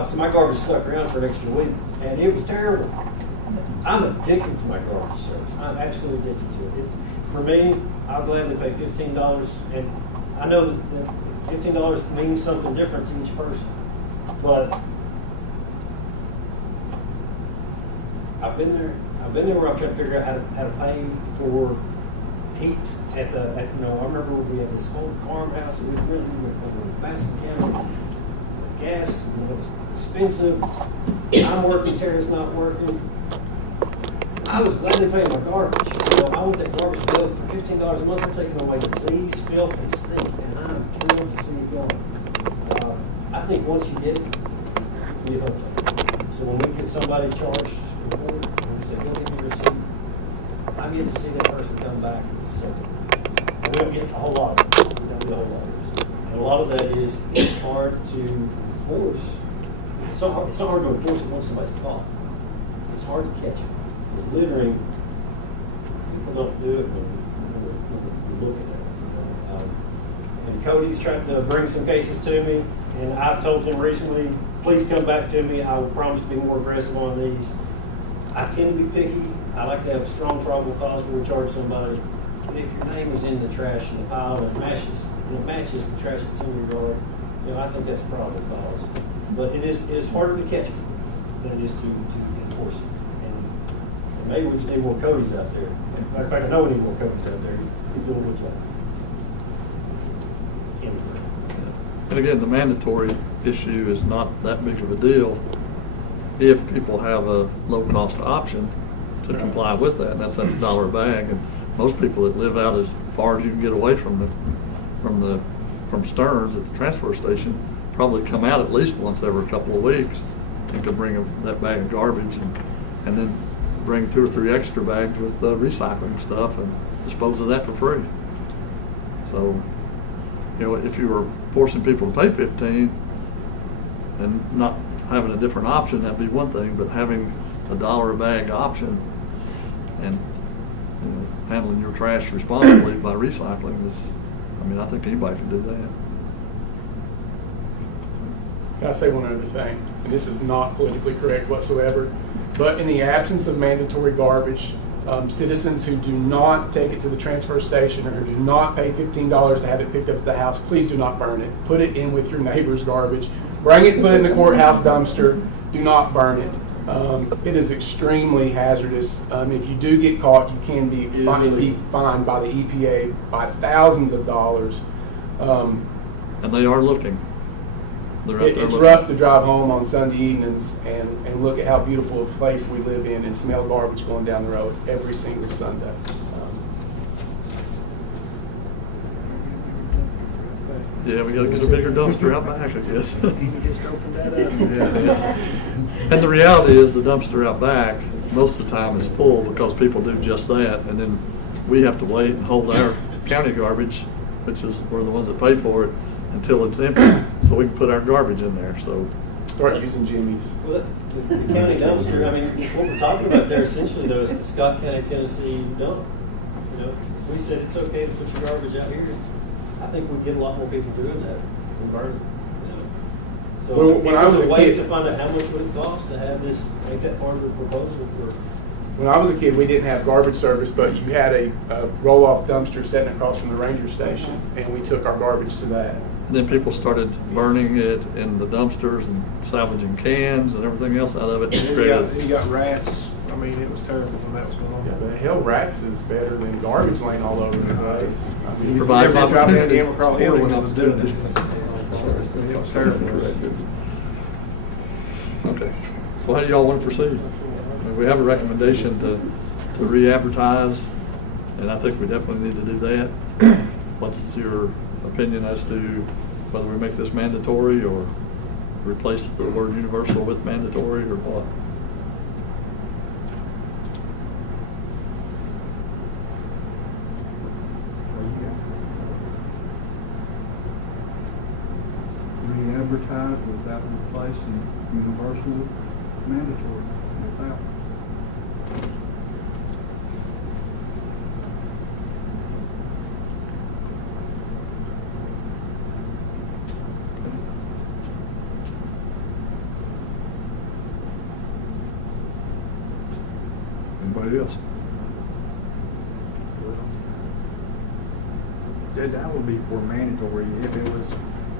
so my garbage stuck around for an extra week, and it was terrible. I'm addicted to my garbage service. I'm absolutely addicted to it. For me, I'll gladly pay $15, and I know that $15 means something different to each person. But I've been there where I'm trying to figure out how to pay for heat at I remember when we had this old farmhouse that we rented in Madison County. gas, it's expensive, I'm working, Tara's not working. I was gladly paying my garbage. You know, I want that garbage bill for $15 a month, I'm taking away disease, filth, and stink, and I'm thrilled to see it going. I think once you get it, we hope that. So when we get somebody charged for the board, and we say, go get your receipt, I get to see that person come back and say, we don't get a whole lot of it. We don't get a whole lot of it. And a lot of that is hard to enforce. It's not hard to enforce it once somebody's caught. It's hard to catch it. It's littering. People don't do it when we look at it. And Cody's trying to bring some cases to me, and I've told him recently, please come back to me. I will promise to be more aggressive on these. I tend to be picky. I like to have strong probable cause when we charge somebody. But if your name is in the trash in the pile and it matches the trash that's in your yard, you know, I think that's probable cause. But it's harder to catch them than it is to enforce it. And maybe we just need more Codys out there. As a matter of fact, I know we need more Codys out there. Keep doing what you like. And again, the mandatory issue is not that big of a deal if people have a low-cost option to comply with that, and that's at $1 a bag. And most people that live out as far as you can get away from Stearns at the transfer station probably come out at least once every couple of weeks and could bring that bag of garbage and then bring 2 or 3 extra bags with recycling stuff and dispose of that for free. So, you know, if you were forcing people to pay $15 and not having a different option, that'd be one thing, but having $1 a bag option and, you know, handling your trash responsibly by recycling is, I mean, I think anybody can do that. Can I say one other thing? And this is not politically correct whatsoever, but in the absence of mandatory garbage, citizens who do not take it to the transfer station or who do not pay $15 to have it picked up at the house, please do not burn it. Put it in with your neighbor's garbage. Bring it and put it in the courthouse dumpster. Do not burn it. It is extremely hazardous. If you do get caught, you can be fined by the EPA by thousands of dollars. And they are looking. It's rough to drive home on Sunday evenings and look at how beautiful a place we live in and smell garbage going down the road every single Sunday. Yeah, we got to get a bigger dumpster out back, I guess. You just opened that up. Yeah. And the reality is the dumpster out back most of the time is full because people do just that, and then we have to wait and hold our county garbage, which is we're the ones that pay for it, until it's empty, so we can put our garbage in there. So start using Jimmy's. Well, the county dumpster, I mean, what we're talking about there essentially though is the Scott County, Tennessee dump. You know, we said it's okay to put your garbage out here. I think we'd get a lot more people doing that and burning it. You know? So Well, when I was there's a a way kid- to find out how much would it cost to have this, make that part of the proposal for. When I was a kid, we didn't have garbage service, but you had a roll-off dumpster sitting across from the ranger station, and we took our garbage to that. and then people started burning it in the dumpsters and salvaging cans and everything else out of it. You got rats. I mean, it was terrible when that was going on. Yeah, but hell, rats is better than garbage laying all over the place. I mean, Provides Every drop in opportunity. the McCreary Hill when I was doing it. It was terrible. Okay. So how do y'all want to proceed? I mean, we have a recommendation to re-advertise, and I think we definitely need to do that. What's your opinion as to whether we make this mandatory or replace the word universal with mandatory or what? Re-advertise without replacing universal with mandatory without. Anybody else? Judge, I would be for mandatory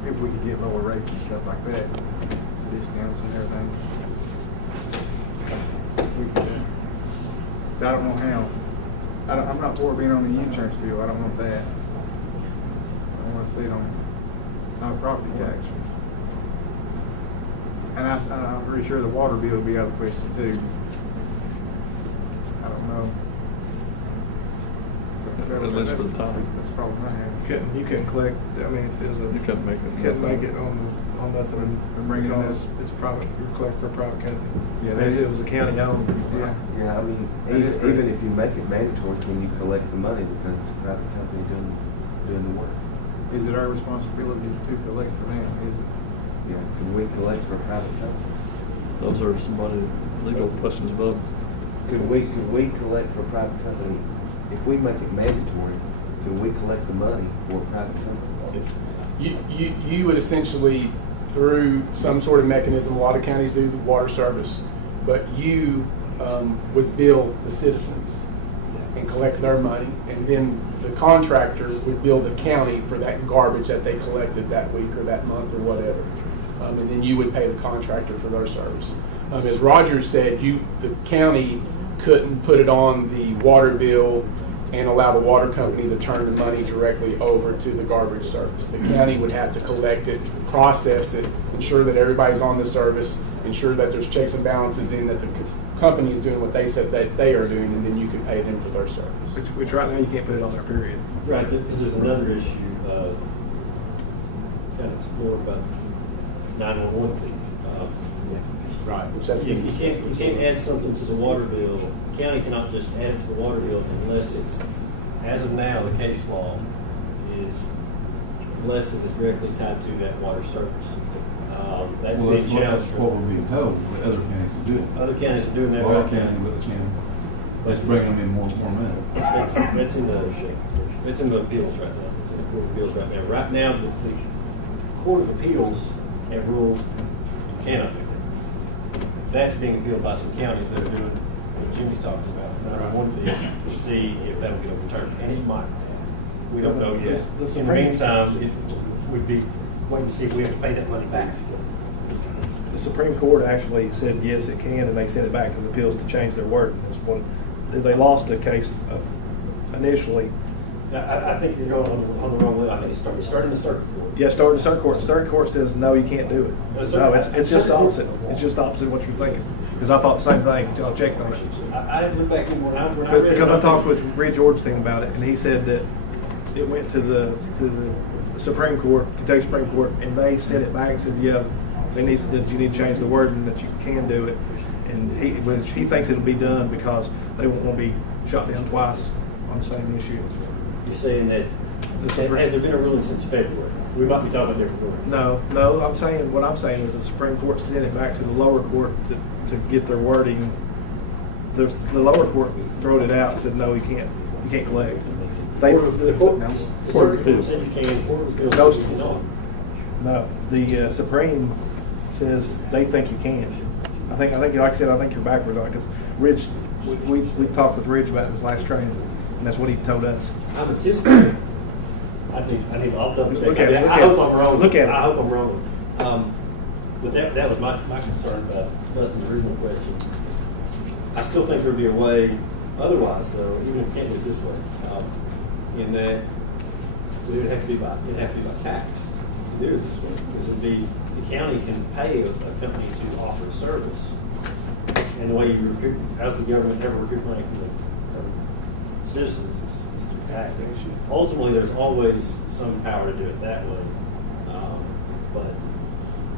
if we could get lower rates and stuff like that, discounts and everything. We could do it. But I don't know how. I'm not for it being on the insurance bill. I don't want that. I want to see it on our property tax. And I'm pretty sure the water bill will be out of the question too. I don't know. At least for the time. That's the problem I have. You couldn't collect, I mean, if it was a. You couldn't make it. You couldn't make it on nothing. And bring it on. It's private, you collect for a private company. Yeah, If it was a county owned. Yeah. Yeah, I mean, even if you make it mandatory, can you collect the money because it's a private company doing the work? Is it our responsibility to collect for them? Is it? Yeah, can we collect for a private company? Those are somebody legal questions above. Could we collect for a private company? If we make it mandatory, can we collect the money for a private company? It's, you would essentially, through some sort of mechanism, a lot of counties do the water service, but you would bill the citizens and collect their money, and then the contractor would bill the county for that garbage that they collected that week or that month or whatever. And then you would pay the contractor for their service. As Roger said, the county couldn't put it on the water bill and allow the water company to turn the money directly over to the garbage service. The county would have to collect it, process it, ensure that everybody's on the service, ensure that there's checks and balances in, that the company is doing what they said that they are doing, and then you can pay them for their service. Which right now you can't put it on there, period. Right, because there's another issue, kind of explored about 911 fees. Right, which that's You can't add something to the water bill. The county cannot just add it to the water bill unless it's, as of now, the case law is, unless it is directly tied to that water service. That's being challenged. That's what we're being told, but other counties are doing. Other counties are doing that Our right county, now. but the county, that's bringing them in more money. It's in the appeals right now. It's in the Court of Appeals right now. Right now, the Court of Appeals have ruled you cannot do that. That's being appealed by some counties that are doing what Jimmy's talking about, 911 fees, to see if that will get overturned. And it might. We don't know yet. In the meantime, it would be waiting to see if we have to pay that money back. The Supreme Court actually said yes, it can, and they sent it back to the appeals to change their wording. They lost the case initially. I think you're going on the wrong way. I think it's starting to circuit court. Yeah, starting the circuit court. The circuit court says no, you can't do it. No, it's just the opposite. It's just the opposite of what you're thinking. Because I thought the same thing until I checked on it. I had to look back in when I read it. Because I talked with Ridge Ornstein about it, and he said that it went to the Supreme Court, Kentucky Supreme Court, and they sent it back and said, yeah, you need to change the wording that you can do it. And he thinks it'll be done because they won't want to be shot down twice on the same issue. You're saying that has there been a ruling since February? We might be talking about different rulings. No. What I'm saying is the Supreme Court sent it back to the lower court to get their wording. The lower court thrown it out and said no, you can't collect. The circuit court said you can. No, the Supreme says they think you can. I think like I said, I think you're backwards on it because Ridge, we talked with Ridge about his last training, and that's what he told us. I'm anticipating. I'll double check. I hope I'm wrong. Look at it. I hope I'm wrong. But that was my concern about Dustin's original question. I still think there'd be a way otherwise, though, even if we can't do it this way, in that it would have to be by tax to do it this way. Because it'd be the county can pay a company to offer a service, and the way you recoup, as the government never recoup money from citizens is through tax. Ultimately, there's always some power to do it that way. But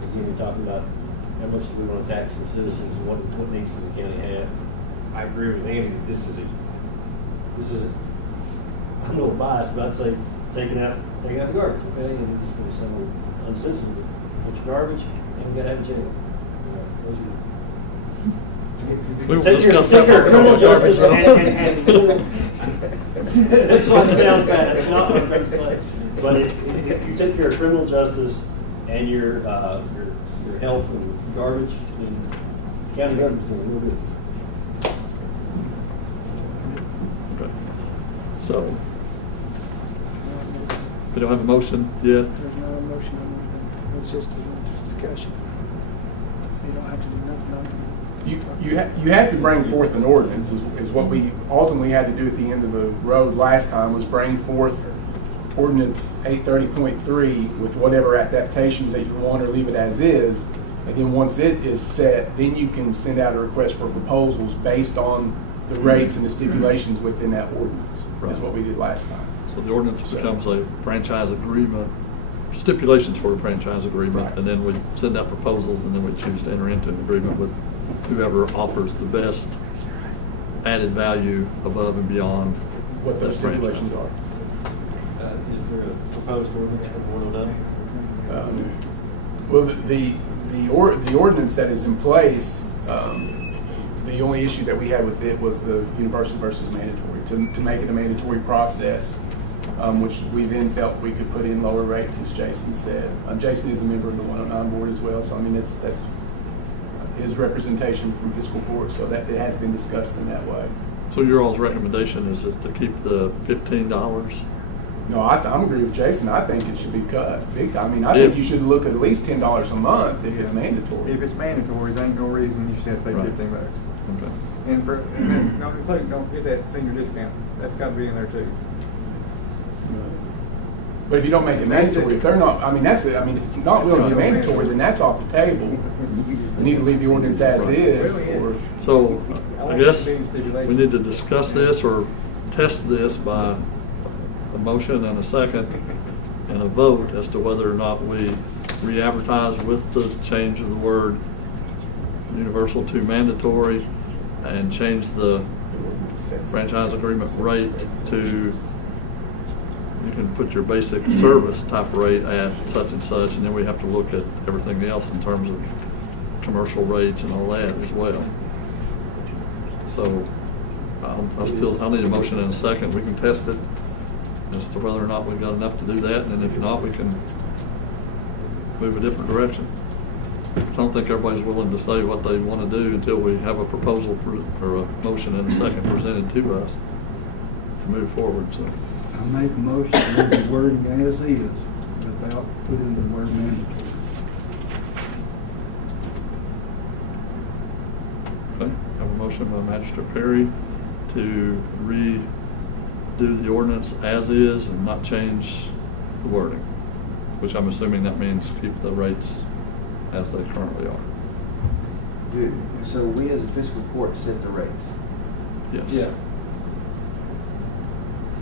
again, we're talking about how much do we want to tax the citizens and what needs does the county have. I agree with Andy that this is I'm a little biased, but I'd say taking out the garbage, okay? And this is going to sound unsensitive. Put your garbage and you got to have a jail. Take your criminal justice and that's why it sounds bad. That's not what I'm trying to say. But if you take care of criminal justice and your health and garbage, then the county government's doing real good. Okay. So, we don't have a motion yet. There's no motion. It's just discussion. You don't have to do nothing on it. You have to bring forth an ordinance is what we ultimately had to do at the end of the road last time, was bring forth ordinance 830.3 with whatever adaptations that you want or leave it as is, And then once it is set, then you can send out a request for proposals based on the rates and the stipulations within that ordinance. That's what we did last time. So the ordinance becomes a franchise agreement, stipulations for a franchise agreement, Right. and then we send out proposals, and then we choose to enter into an agreement with whoever offers the best added value above and beyond What those that franchise. stipulations are. Is there a proposed ordinance for 109? Well, the ordinance that is in place, the only issue that we had with it was the universal versus mandatory, to make it a mandatory process, which we then felt we could put in lower rates, as Jason said. Jason is a member of the 109 board as well, so I mean, that's his representation from fiscal court, so that it has been discussed in that way. So your all's recommendation is to keep the $15? No, I'm agree with Jason. I think it should be cut big time. I mean, I think you should look at least $10 a month if it's mandatory. If it's mandatory, there ain't no reason you should have to pay Right. $15. Okay. And then don't forget that senior discount. That's got to be in there too. But if you don't make it mandatory, if they're not, I mean, if it's not going to be mandatory, then that's off the table. You need to leave the ordinance as is, or. So I guess we need to discuss this or test this by a motion and a second and a vote as to whether or not we re-advertise with the change of the word universal to mandatory and change the franchise agreement rate to, you can put your basic service type rate at such and such, and then we have to look at everything else in terms of commercial rates and all that as well. So I'll need a motion in a second. We can test it as to whether or not we've got enough to do that, and then if not, we can move a different direction. I don't think everybody's willing to say what they want to do until we have a proposal or a motion in a second presented to us to move forward. So I make a motion to leave the wording as is without putting the word mandatory. okay, have a motion by Magistrate Perry to redo the ordinance as is and not change the wording, which I'm assuming that means keep the rates as they currently are. Dude, so we as a fiscal court set the rates. Yes. Yeah.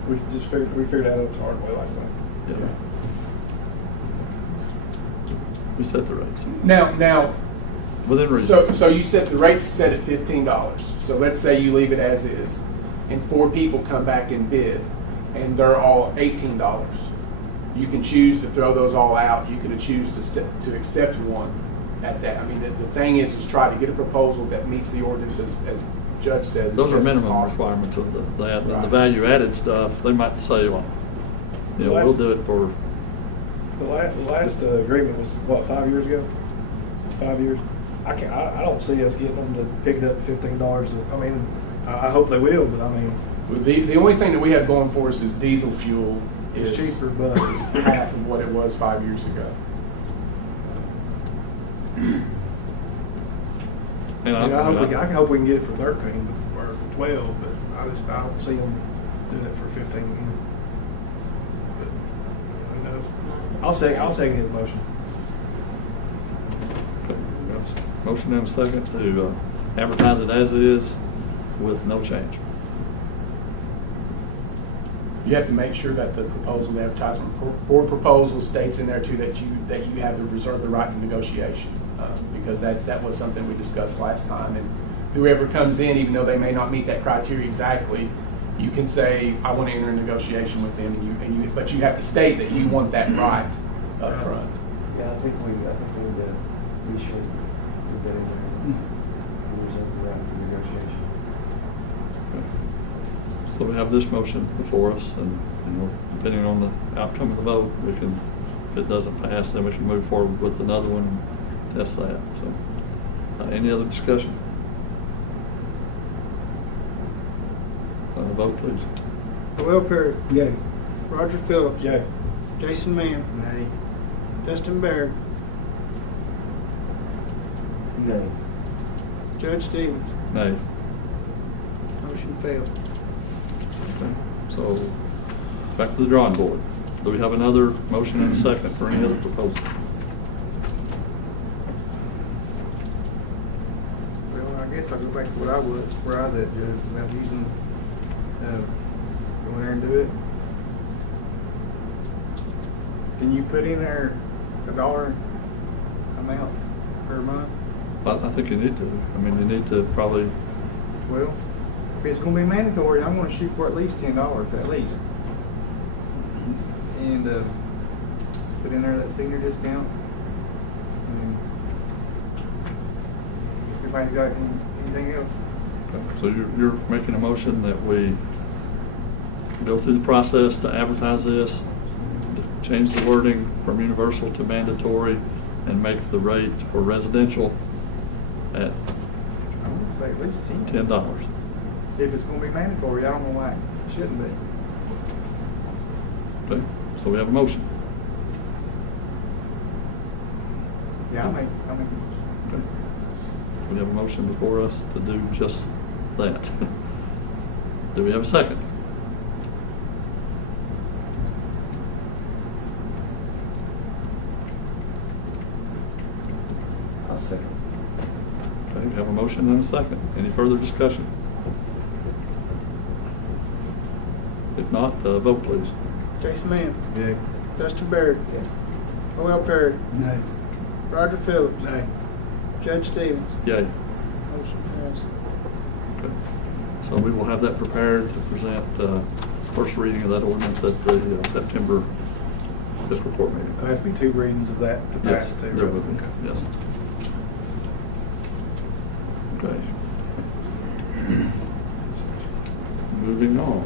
We figured out the hard way last time. Yeah. We set the rates Now, within reason. so you set the rates set at $15. So let's say you leave it as is, and 4 people come back and bid, and they're all $18. You can choose to throw those all out. You can choose to accept one at that. I mean, the thing is try to get a proposal that meets the ordinance as Judge said. Those are as best as minimum possible. requirements of that. And the Right. value added stuff, they might say, well, you know, we'll do it for, The last agreement was, what, 5 years ago? 5 years? I don't see us getting them to pick it up at $15. I mean, I hope they will, but I mean, The only thing that we have going for us is diesel fuel it's is cheaper, but is half of what it was 5 years ago. and I can hope we can get it for 13 or 12, but I don't see them doing it for 15 again. But who knows? I'll second his motion. motion and a second to advertise it as is with no change. You have to make sure that the proposal, the advertisement for proposal states in there too that you have to reserve the right to negotiation, because that was something we discussed last time. And whoever comes in, even though they may not meet that criteria exactly, you can say, I want to enter a negotiation with them, but you have to state that you want that right up front. Yeah, I think we should put that in there. We reserve the right for negotiation. So we have this motion before us, and depending on the outcome of the vote, we can, if it doesn't pass, then we can move forward with another one and test that. So, any other discussion? Vote, please. Will Perry, Yay. Roger Phillips, Yeah. Jason Mann, Nay. Justin Baird, Nay. Judge Stevens. Nay. Motion failed. Okay. So, back to the drawing board. Do we have another motion and a second for any other proposal? back to where I was at, Judge, about using, go in there and do it. Can you put in there a dollar amount per month? I think you need to. I mean, you need to probably, Well, if it's gonna be mandatory, I'm gonna shoot for at least $10, at least. And, put in there that senior discount. And everybody got anything else? so you're making a motion that we go through the process to advertise this, to change the wording from universal to mandatory, and make the rate for residential at I would say at least $10. If it's gonna be mandatory, I don't know why it shouldn't be. Okay, so we have a motion. Yeah, I make. Okay. We have a motion before us to do just that. Do we have a second? I'll second. Okay, we have a motion and a second. Any further discussion? If not, vote please. Jason Mann. Yeah. Dustin Baird. Joel Perry. Nay. Roger Phillips. Nay. Judge Stevens. Yay. Motion passed. Okay. So we will have that prepared to present first reading of that ordinance at the September fiscal court meeting. There has to be 2 readings of that to Yes, pass too. there will be. Okay. Yes. Okay. Moving on.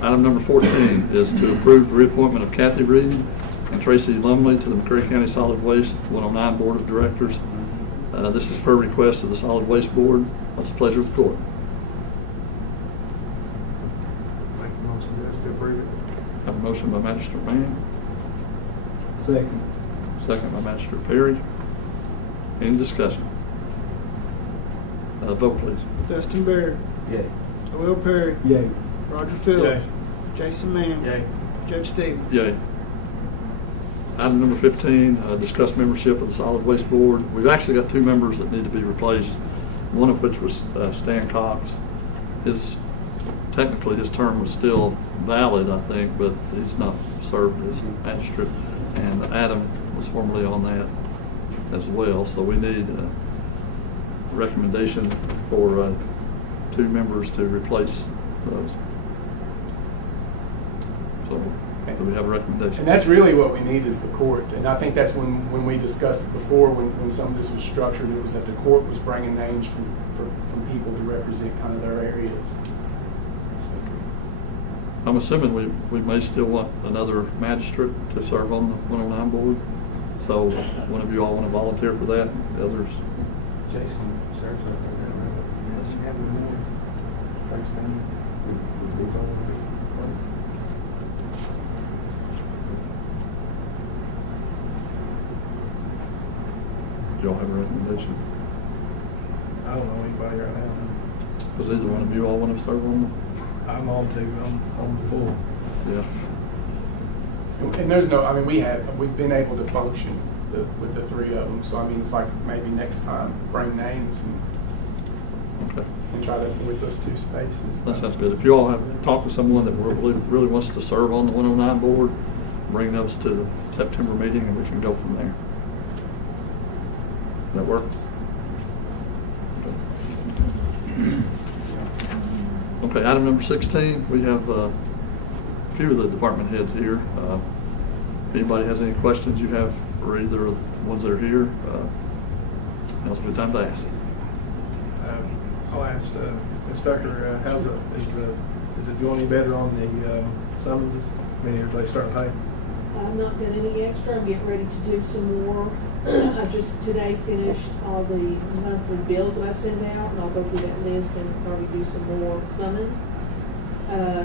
Item number 14 is to approve the reappointment of Kathy Reed and Tracy Lumley to the McCreary County Solid Waste 109 Board of Directors. This is per request of the Solid Waste Board. What's the pleasure of the court? Make the motion, Judge, to approve it. Have a motion by Magistrate Mann, Second. second by Magistrate Perry. Any discussion? Vote please. Dustin Baird. Yay. Joel Perry. Yay. Roger Phillips. Yay. Jason Mann. Yay. Judge Stevens. Yay. Item number 15, discuss membership of the Solid Waste Board. We've actually got 2 members that need to be replaced, one of which was Stan Cox. Technically his term was still valid, I think, but he's not served as magistrate. And Adam was formerly on that as well, so we need a recommendation for 2 members to replace those. So, do we have a recommendation? And that's really what we need is the court. And I think that's when we discussed it before, when some of this was structured, it was that the court was bringing names from people to represent kind of their areas. I'm assuming we may still want another magistrate to serve on the 109 board. So one of you all want to volunteer for that? The others? Jason serves up there, right? Yes, you have one more. Thanks, Danny. Do y'all have a recommendation? I don't know anybody right now. Does either one of you all want to serve on them? I'm on 2. I'm full. Yeah. And there's no, I mean, we've been able to function with the 3 of them. So I mean, it's like maybe next time bring names Okay. and try to avoid those 2 spaces. That sounds good. If you all have talked to someone that really wants to serve on the 109 board, bring those to the September meeting and we can go from there. Does that work? Okay, item number 16, we have a few of the department heads here. If anybody has any questions you have for either of the ones that are here, now's a good time to ask. I'll ask Ms. Tucker, is it doing any better on the summonses? I mean, everybody starting to pay? I've not done any extra. I'm getting ready to do some more. I just today finished all the monthly bills that I send out, and I'll go through that list and probably do some more summons.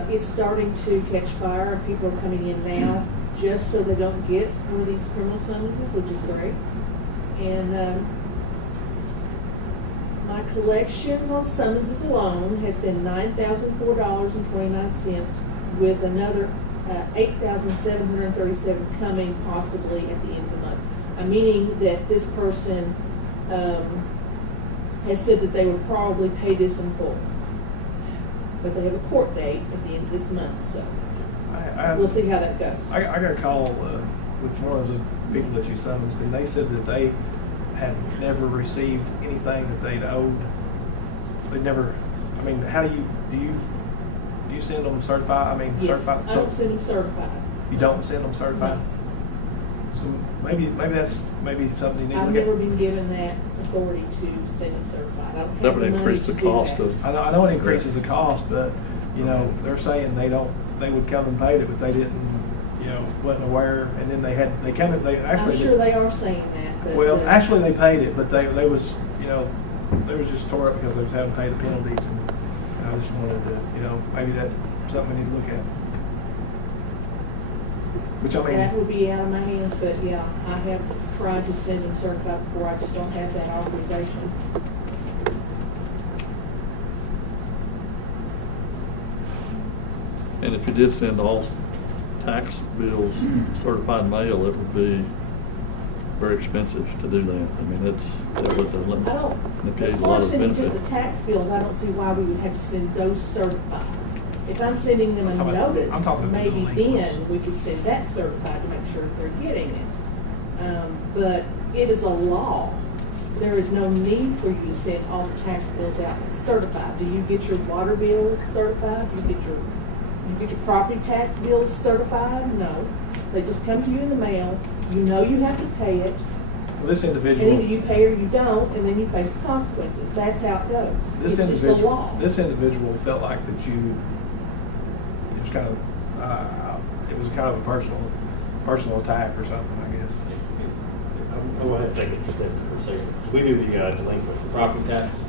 It's starting to catch fire. People are coming in now just so they don't get one of these criminal summonses, which is great. And my collections on summonses alone has been $9,004.29, with another $8,737 coming possibly at the end of the month. Meaning that this person has said that they would probably pay this in full. But they have a court date at the end of this month, so we'll see how that goes. I got a call with one of the people that you summoned, and they said that they had never received anything that they'd owed. They never. I mean, how do you send them certified? I mean, Yes, certified. I don't send them certified. You don't send them certified. No. So maybe that's something you need to I've look never at. been given that authority to send them certified. I don't have That would the money increase to the do cost that. of. I know it increases the cost, but you know they're saying they would come and paid it, but they didn't. You know, wasn't aware, and then they actually. I'm sure they are saying that. But, Well, actually, they paid it, but they was just tore up because they was having to pay the penalties, and I just wanted to, maybe that's something we need to look at. Which I mean, that would be out of my hands, but yeah, I have tried to send them certified before. I just don't have that authorization. And if you did send all tax bills certified mail, it would be very expensive to do that. I mean, that would I don't, negate as a far lot as of sending just benefit. the tax bills, I don't see why we would have to send those certified. If I'm sending them a I'm talking notice, about maybe the delinquents. then we could send that certified to make sure that they're getting it. But it is a law. There is no need for you to send all the tax bills out certified. Do you get your water bills certified? Do you get your property tax bills certified? No. They just come to you in the mail. You know you have to pay it. well, this And individual, either you pay or you don't, and then you face the consequences. That's how it goes. this It's just a individual, law. this individual felt like that it was kind of, it was kind of a personal attack or something, I guess. I'm going to take it a step for a second. We do the delinquent property tax,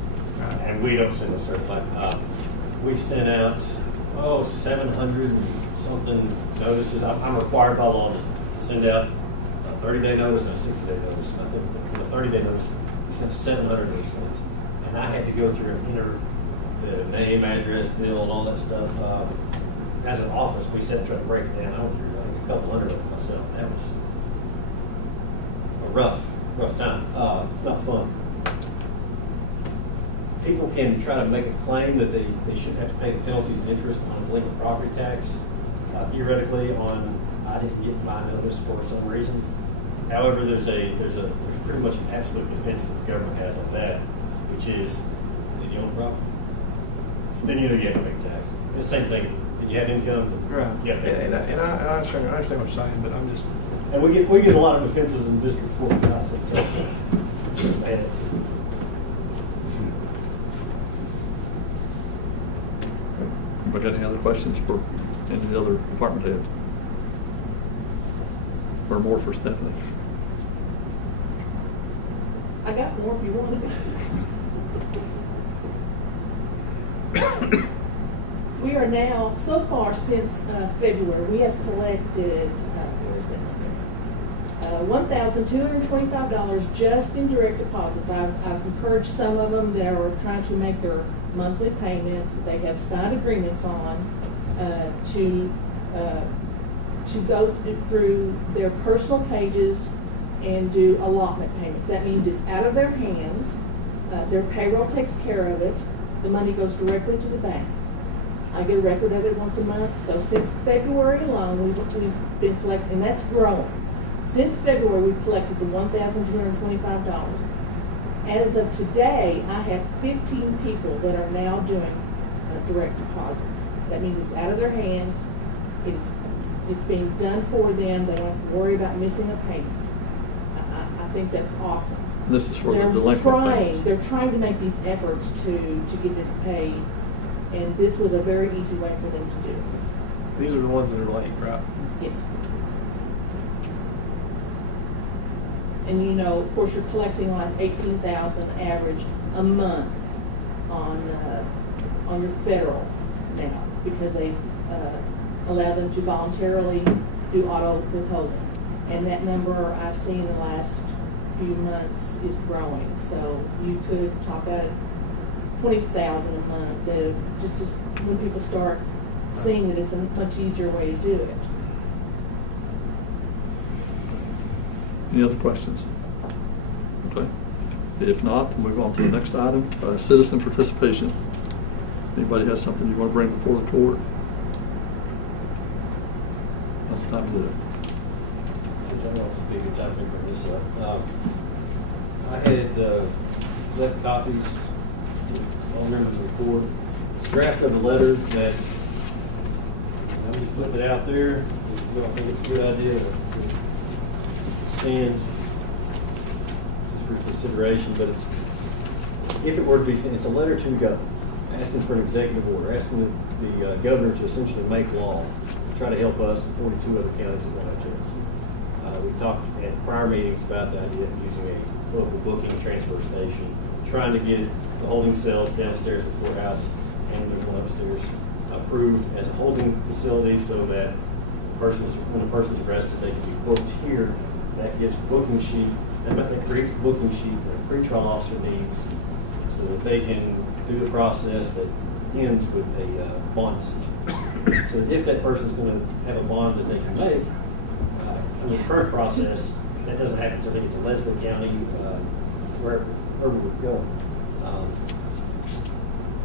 and we don't send a certified. We sent out, 700 and something notices. I'm required by law to send out a 30-day notice and a 60-day notice. I think for the 30-day notice, we sent 700 of those things. And I had to go through and enter the name, address, bill, and all that stuff. As an office, we sat and tried to break it down. I went through a couple hundred of them myself. That was a rough time. It's not fun. People can try to make a claim that they shouldn't have to pay the penalties and interest on delinquent property tax. Theoretically, I didn't get my notice for some reason. However, there's pretty much an absolute defense that the government has on that, which is, did you own property? Then you have to pay tax. It's the same thing. Did you have income? Right. Yeah. And I understand what you're saying, but I'm just. And we get a lot of offenses in district court. I said, man, We got any other questions for any of the other department heads? Or more for Stephanie? I got more if you wanted. We are now, so far since February, we have collected, $1,225 just in direct deposits. I've encouraged some of them that are trying to make their monthly payments. They have signed agreements on to go through their personal pages and do allotment payments. That means it's out of their hands. Their payroll takes care of it. The money goes directly to the bank. I get a record of it once a month. So since February alone, we've been collecting, and that's growing. Since February, we've collected the $1,225. As of today, I have 15 people that are now doing direct deposits. That means it's out of their hands. It's being done for them. They don't have to worry about missing a payment. I think that's awesome. This is for the delinquent payments. They're trying to make these efforts to get this paid, and this was a very easy way for them to do it. These are the ones that are late, right? Yes. And of course, you're collecting like $18,000 average a month on your federal now, because they allow them to voluntarily do auto withholding, and that number I've seen in the last few months is growing. So you could top out at $20,000 a month. Just when people start seeing that it's a much easier way to do it. Any other questions? Okay. If not, we'll move on to the next item, citizen participation. Anybody has something you want to bring before the court? Now's the time to do it. Be a good time to bring this up. I had left copies to all members of the court. It's a draft of a letter that I'm just putting it out there. We don't think it's a good idea to send just for consideration, but it's, if it were to be sent, it's a letter to the governor asking for an executive order, asking the governor to essentially make law, try to help us and 42 other counties that want to do this. We talked at prior meetings about the idea of using a local booking transfer station, trying to get the holding cells downstairs at the courthouse and there's one upstairs approved as a holding facility so that when a person's arrested, they can be booked here. That gives the booking sheet, that creates the booking sheet that a pretrial officer needs so that they can do the process that ends with a bond decision. So that if that person's going to have a bond that they can make, in the current process, that doesn't happen until they get to Leslie County, wherever we go.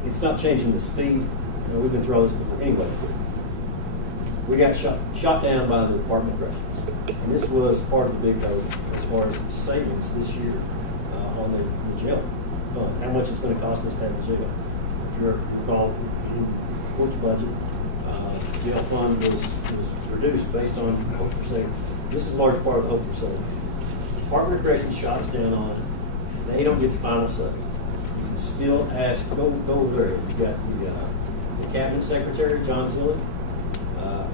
It's not changing the speed. We've been through all this before. Anyway, we got shot down by the Department of Corrections. And this was part of the big vote as far as savings this year on the jail fund. How much it's going to cost us to have a jail. If you recall, in the court's budget, the jail fund was reduced based on hope for savings. This is a large part of the hope for savings. The Department of Corrections shots down on it. They don't get the final say. You can still ask, go over there. You've got the Cabinet Secretary, John Tilley,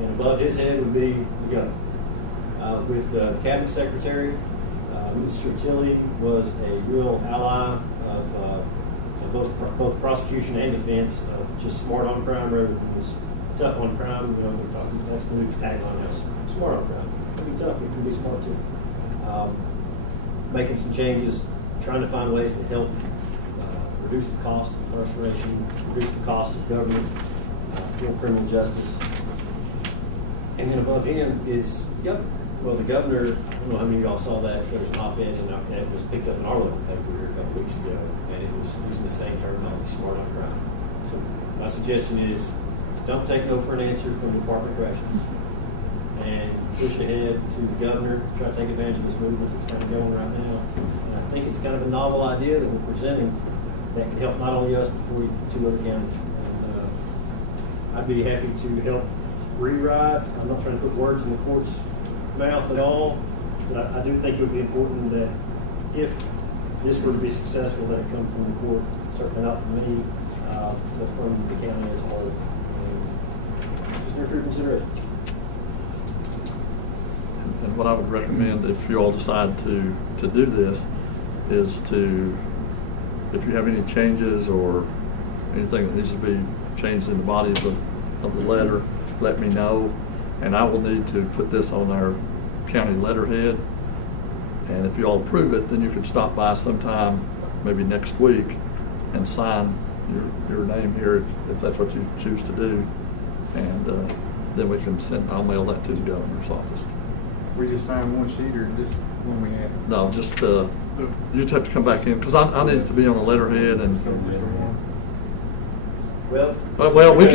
and above his head would be the governor. With the Cabinet Secretary, Mr. Tilley was a real ally of both prosecution and defense of just smart on crime rather than this tough on crime. We're talking, that's the new tagline now, smart on crime. It can be tough, it can be smart too. Making some changes, trying to find ways to help reduce the cost of incarceration, reduce the cost of government, criminal justice. And then above him is the governor. Well, the governor, I don't know how many of y'all saw that. There was an op-ed and it was picked up in our local paper here a couple weeks ago, and it was using the same terminology, smart on crime. So my suggestion is don't take no for an answer from the Department of Corrections and push ahead to the governor, try to take advantage of this movement that's kind of going right now. And I think it's kind of a novel idea that we're presenting that can help not only us, but 42 other counties. And I'd be happy to help rewrite. I'm not trying to put words in the court's mouth at all, but I do think it would be important that if this were to be successful, that it come from the court, certainly not from me, but from the county as a whole. And just there for consideration. And what I would recommend, if you all decide to do this, is to, if you have any changes or anything that needs to be changed in the body of the letter, let me know. And I will need to put this on our county letterhead. And if you all approve it, then you can stop by sometime, maybe next week, and sign your name here if that's what you choose to do. And then we can I'll mail that to the governor's office. We just sign one sheet or just when we have it? No, just you'd have to come back in because I need it to be on a letterhead and. Well, we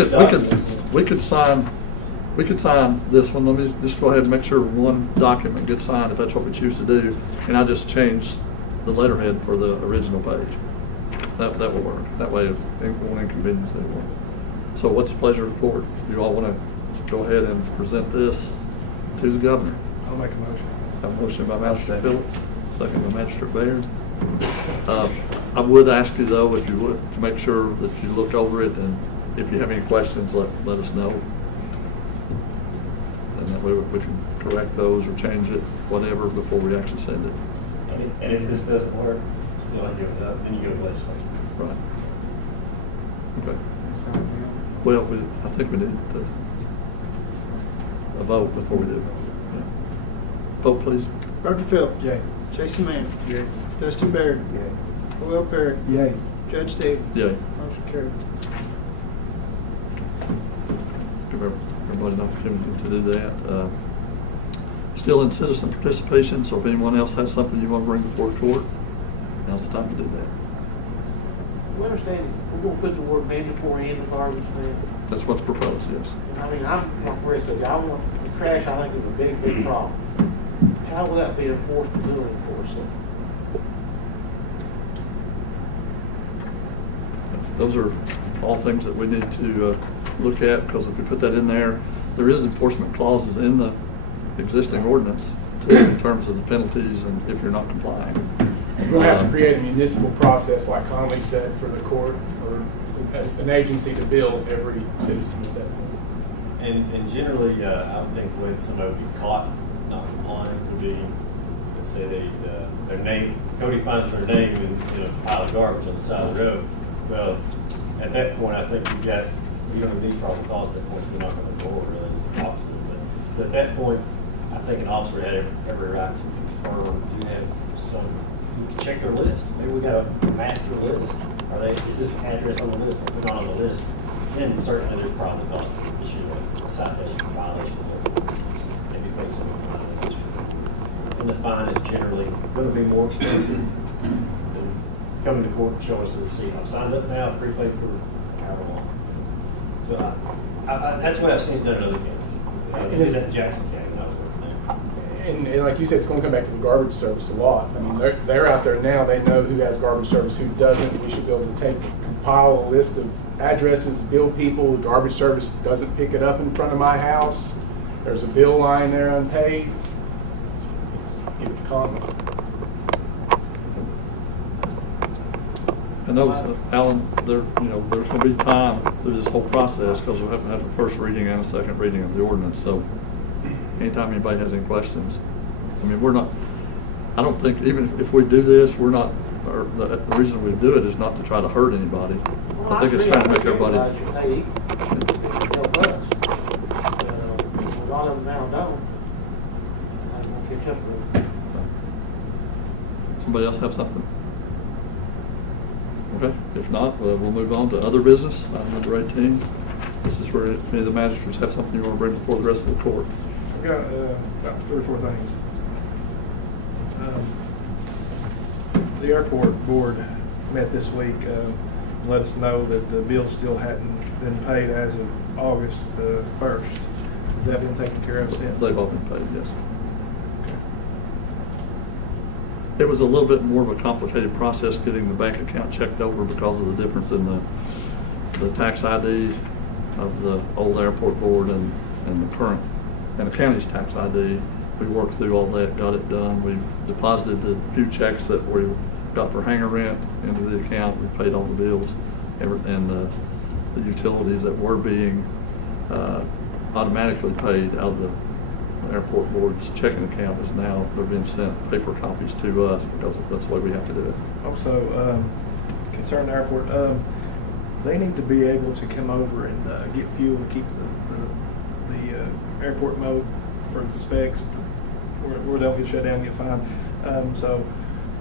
could sign. We could sign this one. Let me just go ahead and make sure one document gets signed if that's what we choose to do, and I just change the letterhead for the original page. That will work. That way it won't inconvenience anyone. So what's the pleasure of the court? You all want to go ahead and present this to the governor? I'll make a motion. A motion by Magistrate Phillips, second by Magistrate Baird. I would ask you though, if you would, to make sure that you look over it, and if you have any questions, let us know. And that way we can correct those or change it, whatever, before we actually send it. And if this doesn't work, still I give it up, then you go to legislation. Right. Okay. Well, I think we need a vote before we do. Yeah. Vote, please. Roger Phillips. Yay. Jason Mann. Yay. Dustin Baird. Yay. Will Perry. Yay. Judge Stevens. Yay. Motion carried. Give everybody an opportunity to do that. Still in citizen participation, so if anyone else has something you want to bring before the court, now's the time to do that. We understand, we're gonna put the word mandatory in the garbage man. That's what's proposed, yes. I mean, I'm with you. I want, the trash, I think, is a big, big problem. How will that be enforced or will enforced? Those are all things that we need to look at, because if we put that in there, there is enforcement clauses in the existing ordinance too, in terms of the penalties and if you're not complying. We'll have to create a municipal process, like Conley said, for the court or as an agency to bill every citizen at that point. And generally, I would think when somebody would be caught not complying would be, let's say their name, Cody finds their name in a pile of garbage on the side of the road. Well, at that point, I think you don't need probable cause at that point. You're not going to go over the officer. But at that point, I think an officer had every right to confirm. You have some. You can check their list. Maybe we got a master list. Is this address on the list? If they're not on the list, then certainly there's probably cause to issue a citation for violation of the ordinance. Maybe face some fine in the district. And the fine is generally going to be more expensive than coming to court and showing us the receipt. I'm signed up now, prepaid for however long. So that's the way I've seen it done in other counties. It is at Jackson County when I was working there. And like you said, it's going to come back to the garbage service a lot. I mean, they're out there now. They know who has garbage service, who doesn't. We should be able to compile a list of addresses, bill people. The garbage service doesn't pick it up in front of my house. There's a bill lying there unpaid. Let's give it to Conley. And those, Alan, there's going to be time through this whole process, because we'll have to have a first reading and a second reading of the ordinance. So anytime anybody has any questions, I mean, I don't think, even if we do this, we're not, or the reason we do it is not to try to hurt anybody. Well, I think it's trying to make everybody. Help us. A lot of them now don't. I'm going to catch up with them. Somebody else have something? Okay, if not, we'll move on to other business, item number 18. This is where any of the magistrates have something you want to bring before the rest of the court. I've got about 3 or 4 things. The airport board met this week and let us know that the bill still hadn't been paid as of August 1st. Has that been taken care of since? They've all been paid, yes. It was a little bit more of a complicated process getting the bank account checked over because of the difference in the tax ID of the old airport board and the current, and the county's tax ID. We worked through all that, got it done. We've deposited the few checks that we got for hangar rent into the account. We paid all the bills, and the utilities that were being automatically paid out of the airport board's checking account is now, they're being sent paper copies to us because that's the way we have to do it. Also, concerning the airport, they need to be able to come over and get fuel to keep the airport mode for the specs where they'll get shut down and get fined. So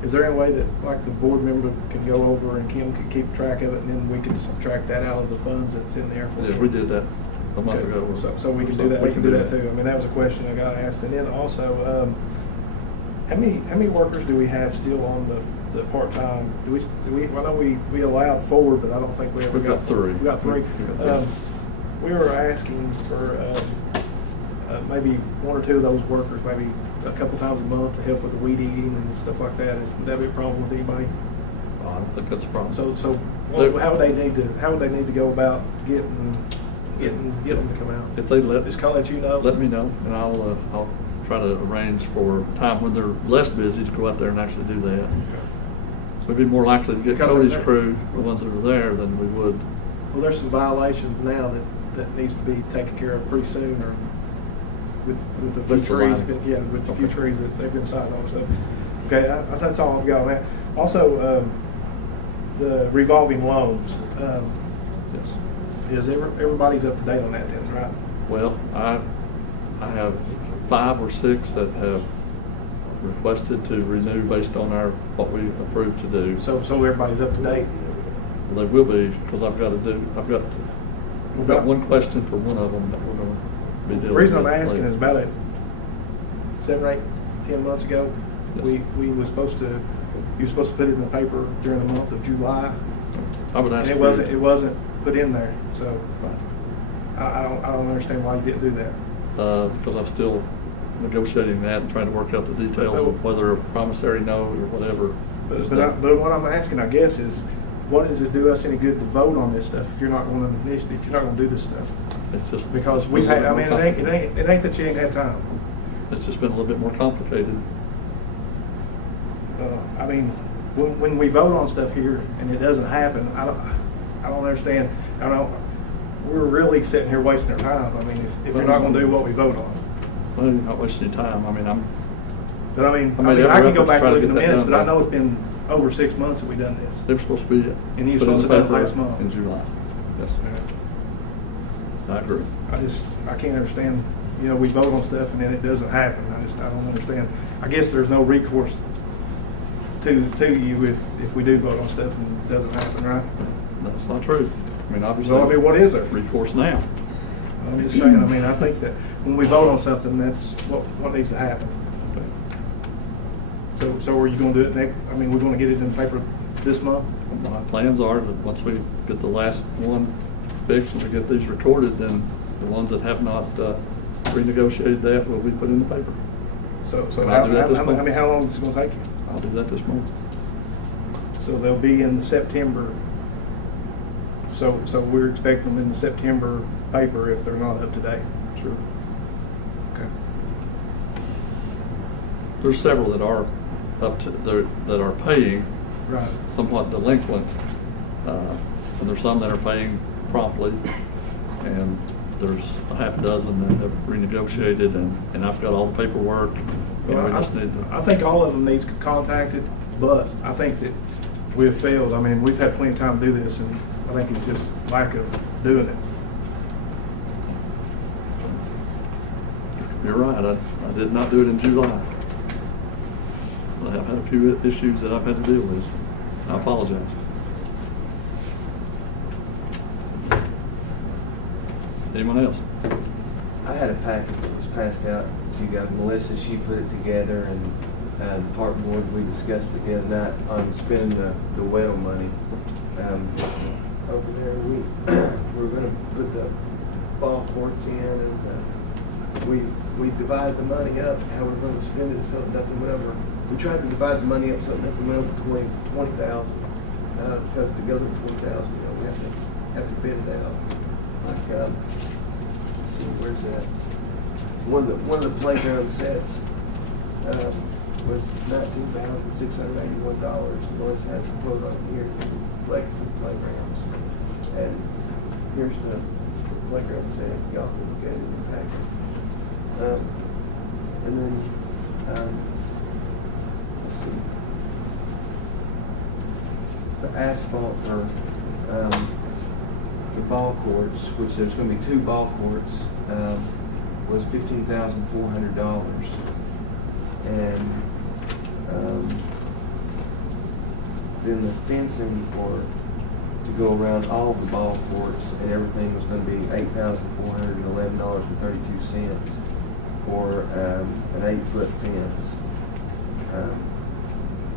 is there any way that, like, the board member can go over and Kim can keep track of it, and then we can subtract that out of the funds that's in the airport? Yeah, we did that a month ago. So we can do that. We can do that too. I mean, that was a question I got asked. And then also, how many workers do we have still on the part-time? Do we? I know we allowed 4, but I don't think we ever We've got 3. We got 3. We were asking for maybe 1 or 2 of those workers, maybe a couple times a month, to help with the weed eating and stuff like that. Would that be a problem with anybody? I don't think that's a problem. So how would they need to go about getting them to come out? If they let just let you know. Let me know, and I'll try to arrange for a time when they're less busy to go out there and actually do that. Okay. So we'd be more likely to get Cody's crew, the ones that are there, than we would. Well, there's some violations now that needs to be taken care of pretty soon, or with the few trees. With the few trees that they've been signed on. So, okay, that's all I've got on that. Also, the revolving loans. Yes. Everybody's up to date on that then, right? Well, I have 5 or 6 that have requested to renew based on what we approved to do. So everybody's up to date? Well, they will be, because I've got 1 question for one of them that we're going to be dealing with. The reason I'm asking is about 7 or 8, 10 months ago, yes, we were supposed to you were supposed to put it in the paper during the month of July. I would ask. And it wasn't put in there, so I don't understand why you didn't do that. Because I'm still negotiating that and trying to work out the details of whether a promissory note or whatever. But what I'm asking, I guess, is what does it do us any good to vote on this stuff if you're not going to do this stuff? It's just Because we've had, I mean, it ain't that you ain't had time. It's just been a little bit more complicated. I mean, when we vote on stuff here and it doesn't happen, I don't understand. I don't. We're really sitting here wasting our time. I mean, if you're not going to do what we vote on. Well, you're not wasting your time. I mean, I can go back and look at the minutes, but I know it's been over 6 months that we've done this. They were supposed to be And you were supposed to do it last month. in July. Yes. I agree. I can't understand. You know, we vote on stuff and then it doesn't happen. I don't understand. I guess there's no recourse to you if we do vote on stuff and it doesn't happen, right? That's not true. I mean, obviously. So I mean, what is there? Recourse now. I'm just saying. I mean, I think that when we vote on something, that's what needs to happen. So are you going to do it next? I mean, we're going to get it in the paper this month. My plans are that once we get the last one fixed and we get these recorded, then the ones that have not renegotiated that will be put in the paper. So I'll do that this how month. long is it going to take you? I'll do that this month. So they'll be in September. So we're expecting them in the September paper if they're not up to date. Sure. Okay. There's several that are that are paying, Right. somewhat delinquent, and there's some that are paying promptly, and there's a half a dozen that have renegotiated, and I've got all the paperwork. You know, we just need to. I think all of them needs contacted, but I think that we've failed. I mean, we've had plenty of time to do this, and I think it's just lack of doing it. You're right. I did not do it in July. I have had a few issues that I've had to deal with. I apologize. Anyone else? I had a packet that was passed out to you guys. Melissa, she put it together, and the park board, we discussed it the other night on spending the well money. Over there, we're going to put the ball courts in, and we divide the money up, how we're going to spend it, so nothing went over. We tried to divide the money up so nothing went over 20,000, because if it goes over 20,000, you know, we have to bid it out. Like, let's see, where's that? One of the playground sets was $19,681. Melissa has the quote on here, Legacy Playgrounds, and here's the playground set. Y'all can look at it in the packet. And then, let's see, the asphalt for the ball courts, which there's going to be 2 ball courts, was $15,400, and then the fencing to go around all the ball courts and everything was going to be $8,411.32 for an 8-foot fence.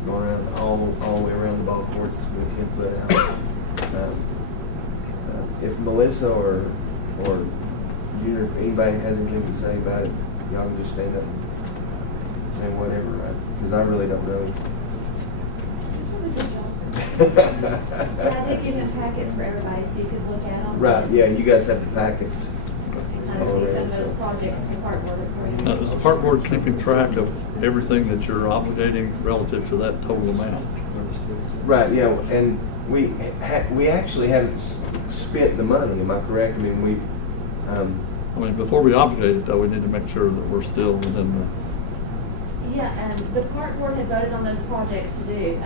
Going around all the way around the ball courts, it's going to be 10 foot out. If Melissa or Junior, if anybody has anything to say about it, y'all can just stand up and say whatever, right? Because I really don't know. I did give him packets for everybody so you could look at them. Right, yeah, you guys have the packets. And kind of see some of those projects the park board approved. Is the park board keeping track of everything that you're obligating relative to that total amount? Right, yeah, and we actually haven't spent the money, am I correct? I mean, before we obligate it, though, we need to make sure that we're still within the. Yeah, the park board had voted on those projects to do.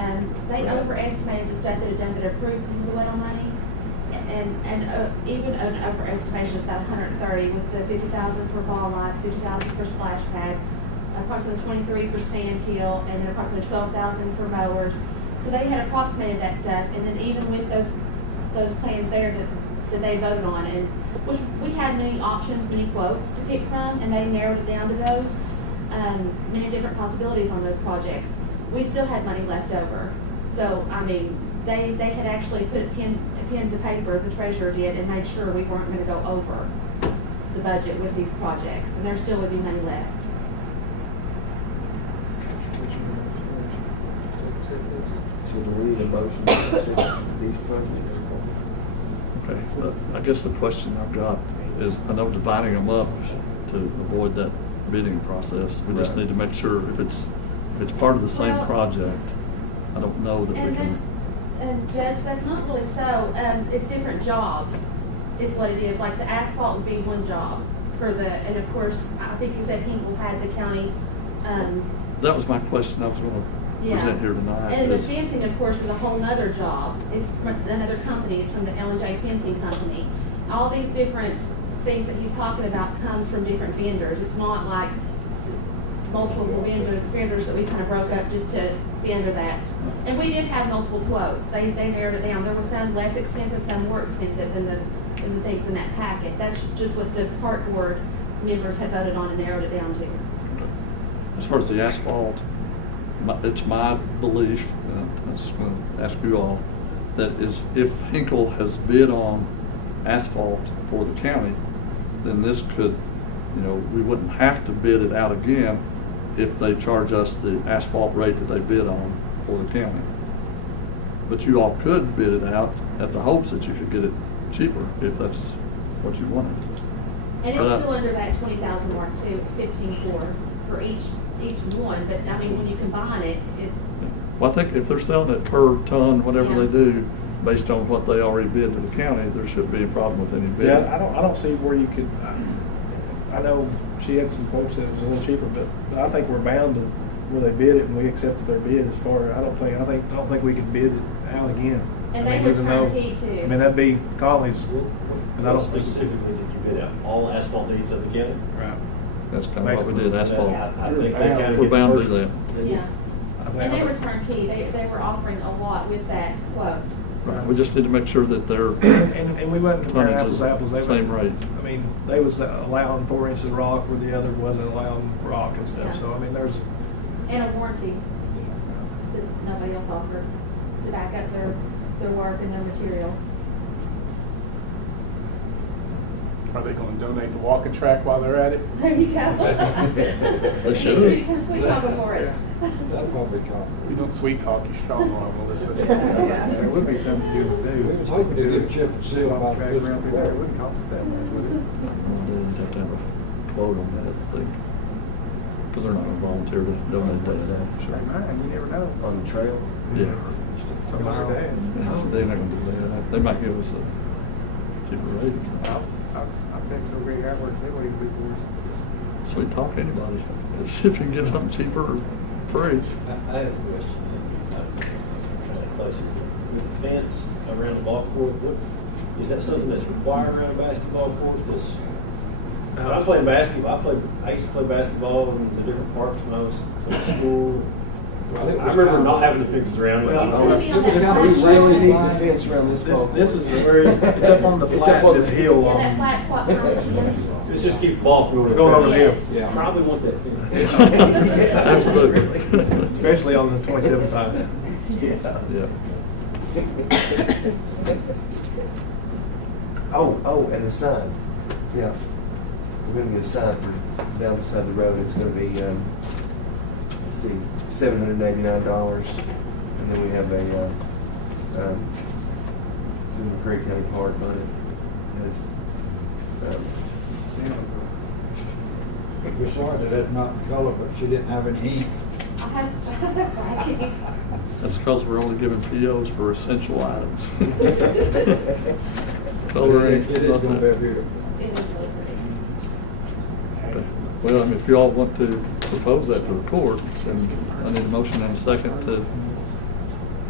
They overestimated the stuff that had done that approved the well money, and even an overestimation is about 130 with the 50,000 for ball lights, 50,000 for splash pad, approximately 23 for sand hill, and then approximately 12,000 for mowers. So they had approximated that stuff, and then even with those plans there that they voted on, and which we had many options, many quotes to pick from, and they narrowed it down to those. Many different possibilities on those projects. we still had money left over. So, I mean, they had actually put pen to paper, the treasurer did, and made sure we weren't gonna go over the budget with these projects, and there still would be money left. So do we need a motion to accept these projects? Okay, but I guess the question I've got is, I know dividing them up to avoid that bidding process, we just Right. need to make sure if it's part of the same Well, project, I don't know that we And can. that's, and Judge, that's not really so, it's different jobs, is what it is, like the asphalt would be one job for the, and of course, I think you said Hinkle had the county, That was my question I was gonna yeah. present here tonight. And the is- fencing, of course, is a whole nother job, it's from another company, it's from the L&J Fencing Company. All these different things that he's talking about comes from different vendors, it's not like multiple vendors that we kind of broke up just to be under that. And we did have multiple quotes. They narrowed it down. There was some less expensive, some more expensive than the things in that packet. That's just what the park board members had voted on and narrowed it down to. As far as the asphalt, it's my belief, and I was going to ask you all, that is if Hinkle has bid on asphalt for the county, then this could, we wouldn't have to bid it out again if they charge us the asphalt rate that they bid on for the county. But you all could bid it out at the hopes that you could get it cheaper if that's what you wanted. And But it's still under that 20,000 mark too. It's 15.4 for each one. But I mean, when you combine it, Well, I think if they're selling it per ton, whatever Yeah. they do, based on what they already bid to the county, there shouldn't be a problem with any bid. Yeah, I don't see where you could, I know she had some quotes that it was a little cheaper, but I think we're bound to where they bid it and we accepted their bid as far, I don't think we could bid it out again. and I they mean, were even though- turnkey too. I mean, that'd be Conley's, and I What don't think. specifically did you bid out? All asphalt needs of the county? Right. That's kind of what we did, asphalt. I think they gotta We're get bound to first- do that. Yeah. I And they were think- turnkey. They were offering a lot with that quote. Right. We just need to make sure that they're And we wasn't comparing Tonnage apples is to apples. They same were- rate. I mean, they was allowing 4 inches of rock where the other wasn't allowing rock and stuff. Yeah. So, I mean, there's, And a warranty that nobody else offered to back up their work and their material. Are they gonna donate the walking track while they're at it? There you go. They should. You can sweet talk for it. That'd probably come. We don't sweet talk you strong arm, Melissa. There would be something to do with We was hoping to get a chip and seal about Track this. around through there, it wouldn't cost it that much, would it? We'll have to have a quote on that, I think. Because they're not going to volunteer to donate that. They Sure. might, you never know. On the trail? Yeah. Something like that. So they're not going to do that. They might give us a cheaper rate. I think so, Greg, I worked that way before. Sweet talk anybody. Let's see if you can get something cheaper or free. I have a question. Kind of closer. With the fence around the ball court, is that something that's required around a basketball court? When I played basketball, I used to play basketball in the different parks when I was in school. I remember not having the fences around it. It's gonna be on that We flat really spot. need the fence around this ball. this is where it's up on the It's flat. up on the it's hill. Yeah, that flat spot behind the gym. Let's just keep the ball from Going over the hill. Yes. Probably want that fence. Absolutely. Especially on the 27 side. Yeah. Yeah. Oh, and the sign. Yeah. We're gonna get a sign for down beside the road. It's gonna be, let's see, $789. And then we have a, it's in McCreary County Park money. We're sorry that that's not in color, but she didn't have any ink. I have bracket. That's because we're only giving POs for essential items. Coloring. It is gonna be beautiful. It is really pretty. Well, I mean, if you all want to propose that to the court, then I need a motion and a second to,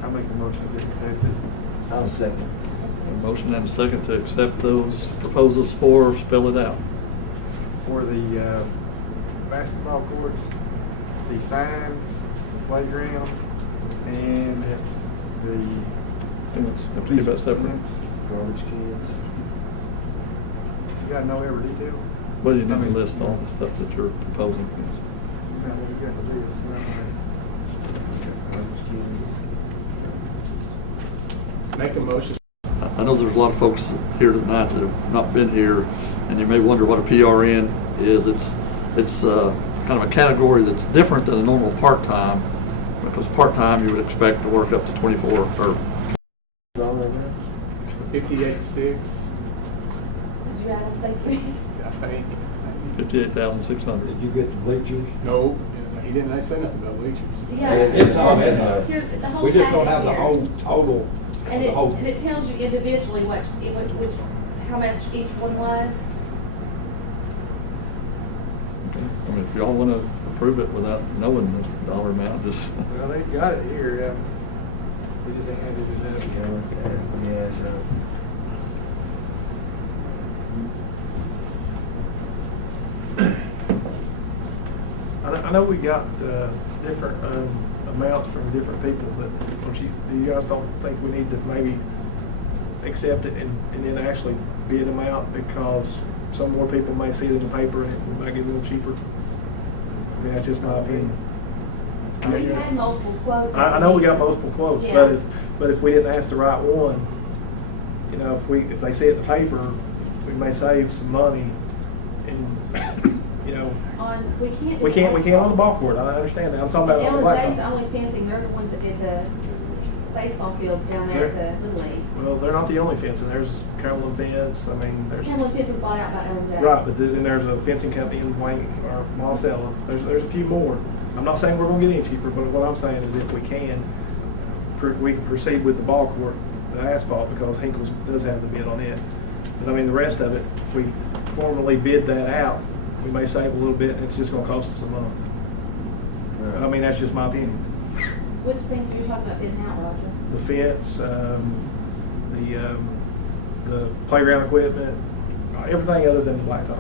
I'll make the motion to accept it. I'll second. a motion and a second to accept those proposals for, spell it out. For the basketball courts, the sign, the playground, and the Have to keep that separate. Garbage cans. You gotta know every detail. Well, you need to list all the stuff that you're proposing. You got the list, right? Make a motion. I know there's a lot of folks here tonight that have not been here, and you may wonder what a PRN is. It's kind of a category that's different than a normal part-time, because part-time you would expect to work up to 24 or 58.6, Did you add a fake? I think. 58,600. Did you get the bleachers? No, he didn't say nothing about bleachers. Yeah. It's all in there. Here, the whole We just don't have the packet's whole here. total. And the whole- it tells you individually how much each one was. I mean, if y'all want to approve it without knowing the dollar amount, just. Well, they got it here, we just ain't handed it up. I know we got different amounts from different people, but you guys don't think we need to maybe accept it and then actually bid them out, because some more people may see it in the paper and it might get a little cheaper? I mean, that's just my opinion. We had multiple quotes. I know we got multiple quotes, Yeah. but if we didn't ask the right one, you know, if they see it in the paper, we may save some money, and you know. We can't. We can't on the ball court. I understand that. I'm talking about on the L&J's the blacktop. only fencing. They're the ones that did the baseball fields down there at the Little League. Well, they're not the only fencing. There's Cumberland Fence. I mean, there's Cumberland Fence was bought out by L&J. right, but then there's a fencing company in Wayne or Monticello. There's a few more. I'm not saying we're going to get any cheaper, but what I'm saying is if we can proceed with the ball court, the asphalt, because Hinkle's does have the bid on it. But I mean, the rest of it, if we formally bid that out, we may save a little bit, and it's just going to cost us a month. But, I mean, that's just my opinion. Which things are you talking about bidding out, Roger? The fence, the playground equipment, everything other than the blacktop.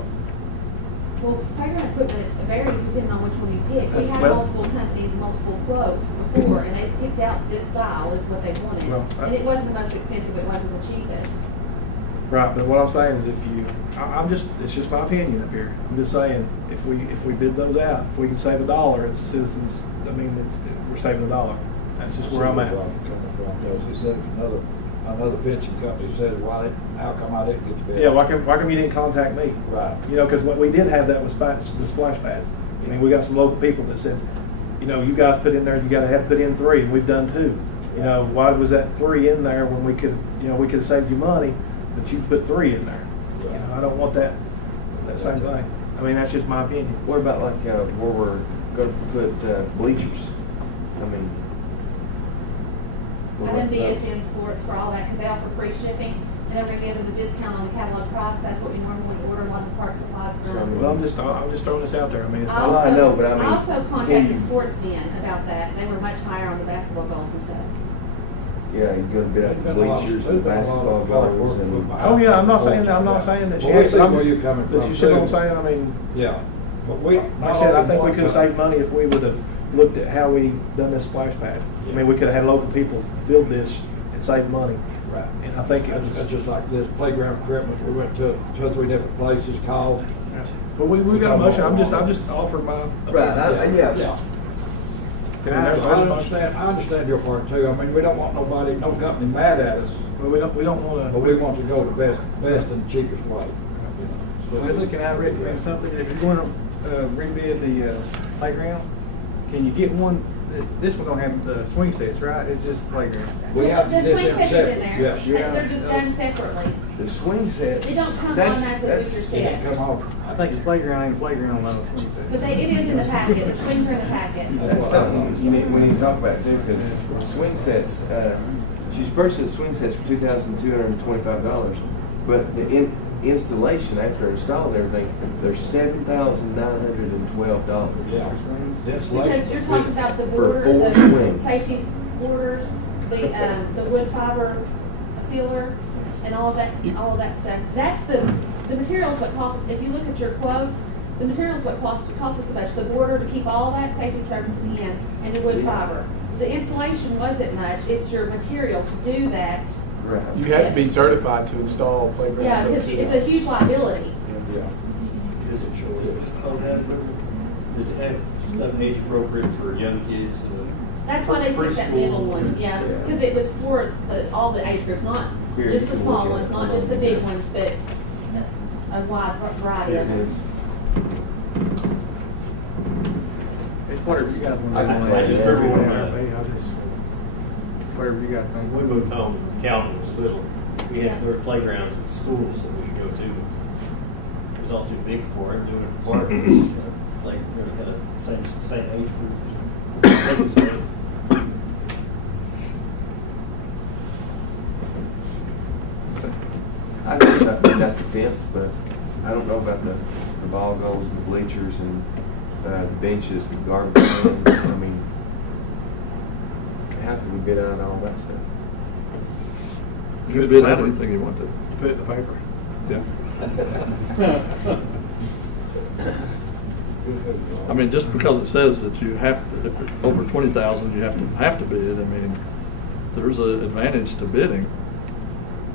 Well, playground equipment varies depending on which one you pick. We had Well- multiple companies and multiple quotes before, and they picked out this style is what they wanted. Well, And it wasn't the most expensive, it wasn't the cheapest. Right, but what I'm saying is it's just my opinion up here. I'm just saying, if we bid those out, if we can save $1, it's citizens, I mean, we're saving $1. That's just where I'm at. Because he said another fencing company said, how come I didn't get the bid? Yeah, why come you didn't contact me? Right. You know, because what we did have that was the splash pads. I mean, we got some local people that said, you know, you guys put in there, you gotta have to put in 3, and we've done 2. You know, why was that 3 in there when we could have saved you money, but you put 3 in there? You know, I don't want that same thing. I mean, that's just my opinion. What about like where we're going to put bleachers? I mean, I done BSN Sports for all that because they offer free shipping, and they're going to give us a discount on the catalog price. That's what we normally order a lot of park supplies from. Well, I'm just throwing this out there. I mean, it's I not. I know, but I mean, also can contacted you- Sports Den about that. They were much higher on the basketball goals and stuff. yeah, you're going to bid out the bleachers and basketball goals and. Oh yeah, I'm not saying that. I'm not saying that. Well, we see where you're coming But from, you see what too. I'm saying? I mean, Yeah. But we, like I said, I think we could have saved money if we would have looked at how we done this splash pad. I mean, we could have had local people build this and save money. Right. And I think it was. That's just like this playground equipment, we went to 2 or 3 different places, called. But we got a motion. I'm just offering my. Right, yeah. Can I have a motion? I understand your part too. I mean, we don't want no company mad at us, Well, we don't want to. but we want to go the best and cheapest way. Leslie, can I recommend something? If you're going to rebid the playground, can you get one? This one don't have the swing sets, right? It's just playground. We have to The get swing them sets is in separate, there. yes. They're just done separately. The swing sets. They don't come that's- automatically with your that's- set. Come on. I think the playground ain't playground without a swing set. But it is in the packet. The swings are in the packet. That's something we need to talk about too, because swing sets, she's purchased swing sets for $2,225, but the installation after installed everything, they're $7,912. Yeah. Because you're talking about the For border, 4 the swings. safety borders, the wood fiber filler, and all of that stuff. That's the materials what cost, if you look at your quotes, the materials what cost us so much. The border to keep all that safety surface in, and the wood fiber. The installation wasn't much, it's your material to do that. Right. You have to be certified to install playground. Yeah, because it's a huge liability. Yeah. Does it have stuff age appropriate for young kids? That's why they picked that middle one, yeah, because it was for all the age groups, not just the small ones, not just the big ones, but a wide variety of them. It's whatever you guys want to do. I just remember when, Whatever you guys think. we moved home, Calvin was little, we had there were playgrounds at the schools that we could go to. It was all too big for it, doing it for work. Like, we had a same age group. I know about the fence, but I don't know about the ball goals, the bleachers, and the benches, the garbage cans. I mean, how can we bid out all that stuff? You could bid out anything you want to. Put it in the paper. Yeah. I mean, just because it says that you have to, if it's over 20,000, you have to bid. I mean, there's an advantage to bidding,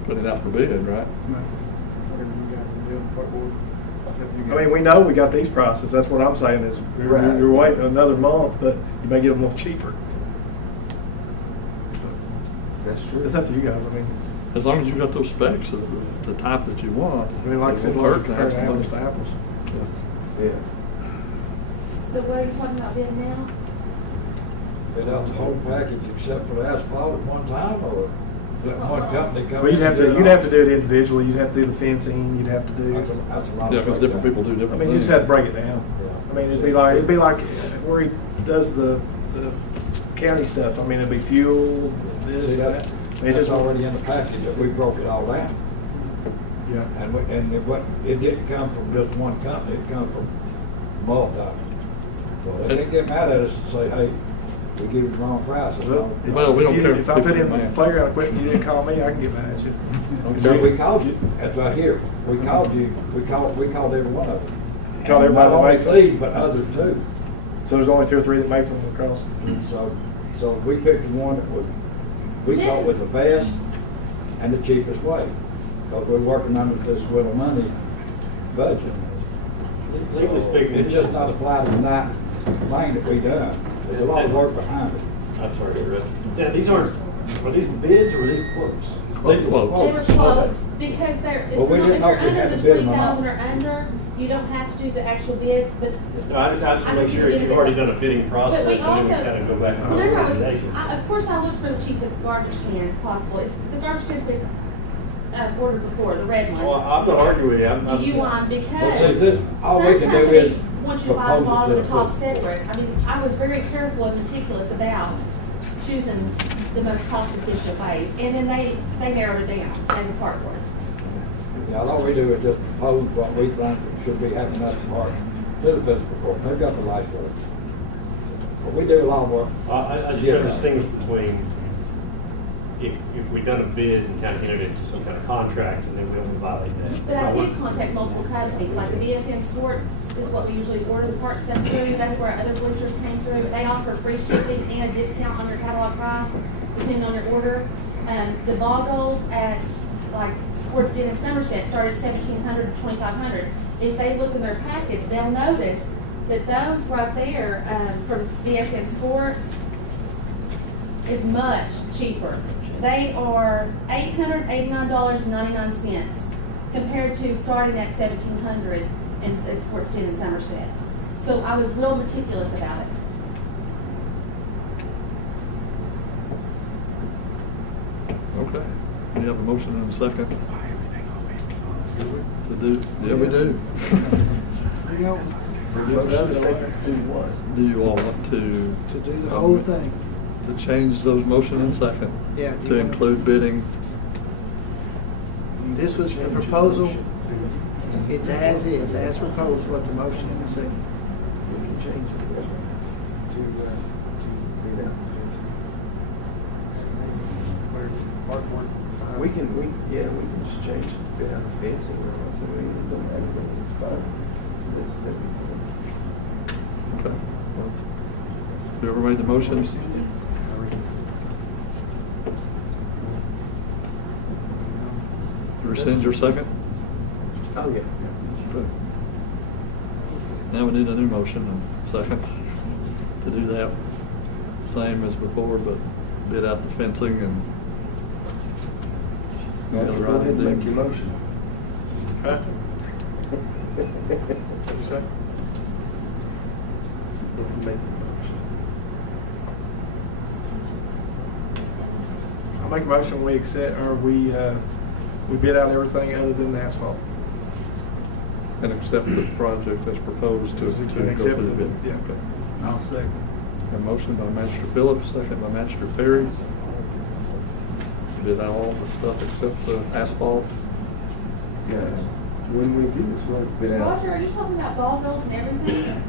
putting it out for bid, right? Whatever you guys are doing, Park Board. I mean, we know we got these prices. That's what I'm saying is you're waiting another month, but you may get them a little cheaper. That's true. It's up to you guys. I mean, As long as you got those specs of the type that you want. I mean, like I said, we'll compare apples to apples. Yeah. So what are you talking about bidding now? Bid out the whole package except for the asphalt at one time, or let one company come Well, in? you'd have to do it individually. You'd have to do the fencing. You'd have to do. That's a lot. Yeah, because different people do different I mean, you things. just have to break it down. I mean, it'd be like where he does the county stuff. I mean, it'd be fuel, this, See, that. I mean, it's It's just already in the package that we broke it all down. Yeah. And it didn't come from just one company, it come from multi. So they can't get mad at us and say, hey, we give you the wrong prices. Well, we don't care if I if put in people the demand. playground equipment, you didn't call me, I can get mad at you. So we called you, that's right here, we called you, we called every one of them. You called everybody Not that only makes them. these, but others too. So there's only 2 or 3 that makes them across. So we picked the one that we thought was the best and the cheapest way. Because we're working under this little money budget. Legally So speaking, it's just not a fly in the night thing that we done. There's a lot of work behind it. I'm sorry to interrupt. Now, these aren't, were these bids or were these quotes? They were quotes, because they're, if Well, we you're didn't know if we under had the to bid them or 20,000 not. or under, you don't have to do the actual bids, but. No, I just want to make sure if you've already done a bidding process, But we and then we also- kind of go back and Whenever make recommendations. of course, I looked for the cheapest garbage cans possible. It's, the garbage cans we ordered before, the red Well, ones. I'm not arguing with you. The U-line, But see, because this, all we some can do is companies want you to buy the propose it bottom to and the top the separate. I mean, I was very careful and meticulous about choosing the most cost-efficient ways, and then they narrowed it down as a part board. Yeah, all we do is just propose what we think should be happening at the park to the fiscal court. They've got the license. But we do a lot of work. I just try to distinguish between if we've done a bid and kind of entered into some kind of contract and then we don't violate that. But I did contact multiple companies, like the BSN Sport is what we usually order the park stuff through. That's where other bleachers came through. They offer free shipping and a discount on your catalog price, depending on your order. The ball goals at like Sports Den in Somerset started $1,700 to $2,500. If they look in their packets, they'll notice that those right there from BSN Sports is much cheaper. They are $889.99 compared to starting at $1,700 in Sports Den in Somerset. So I was real meticulous about it. Okay. We have a motion and a second. To do, yeah, we do. There you go. Do you all want to? To do the whole thing. To change those motion and second? Yeah. To include bidding? This was the proposal. It's as is, as proposed, what the motion and the second. We can change it to bid out the fencing. We can just change it to bid out the fencing or something. We don't have anything. It's fine. Okay. Whoever made the motion? You rescind your second? Oh, yeah. Good. Now we need a new motion and second to do that. same as before, but bid out the fencing and. Go ahead and make your motion. Okay. What'd you say? If you make the motion. I make a motion, we accept, or we bid out everything other than the asphalt. And accept the project as proposed to And go accept through the bid. yeah. Okay. I'll second. A motion by Magistrate Phillips, second by Magistrate Perry. Did all the stuff except the asphalt? Yeah. When we do this, we'll bid out Roger, are you talking about ball goals and everything?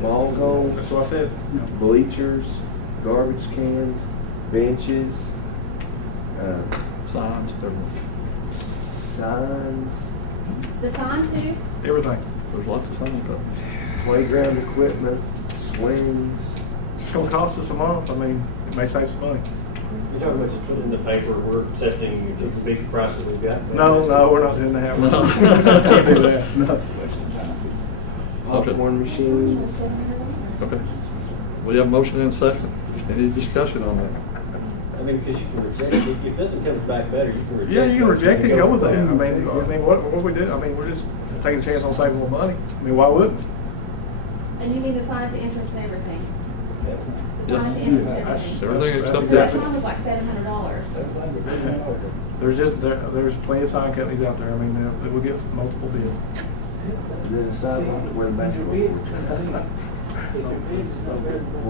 ball goals, That's what I said. bleachers, garbage cans, benches, Signs, everything. signs, The sign too? Everything. There's lots of signs up. playground equipment, swings. It's gonna cost us a month. I mean, it may save some money. You're talking about just put in the paper, we're accepting the big prices we've got? No, we're not doing that. No. Can't do that. No. Popcorn machines. Okay. We have a motion and a second. Any discussion on that? I mean, because you can reject it, if nothing comes back better, you can reject it. Yeah, you can reject it, go with that. I forward. mean, what we do, I mean, we're just taking a chance on saving more money. I mean, why wouldn't we? And you need to sign at the entrance and everything. The Yes. sign at the entrance and That's- everything. Everything except So that that. sign was like $700. There's plenty of sign companies out there. I mean, they will get multiple bids. And then a sidewalk where the basketball court.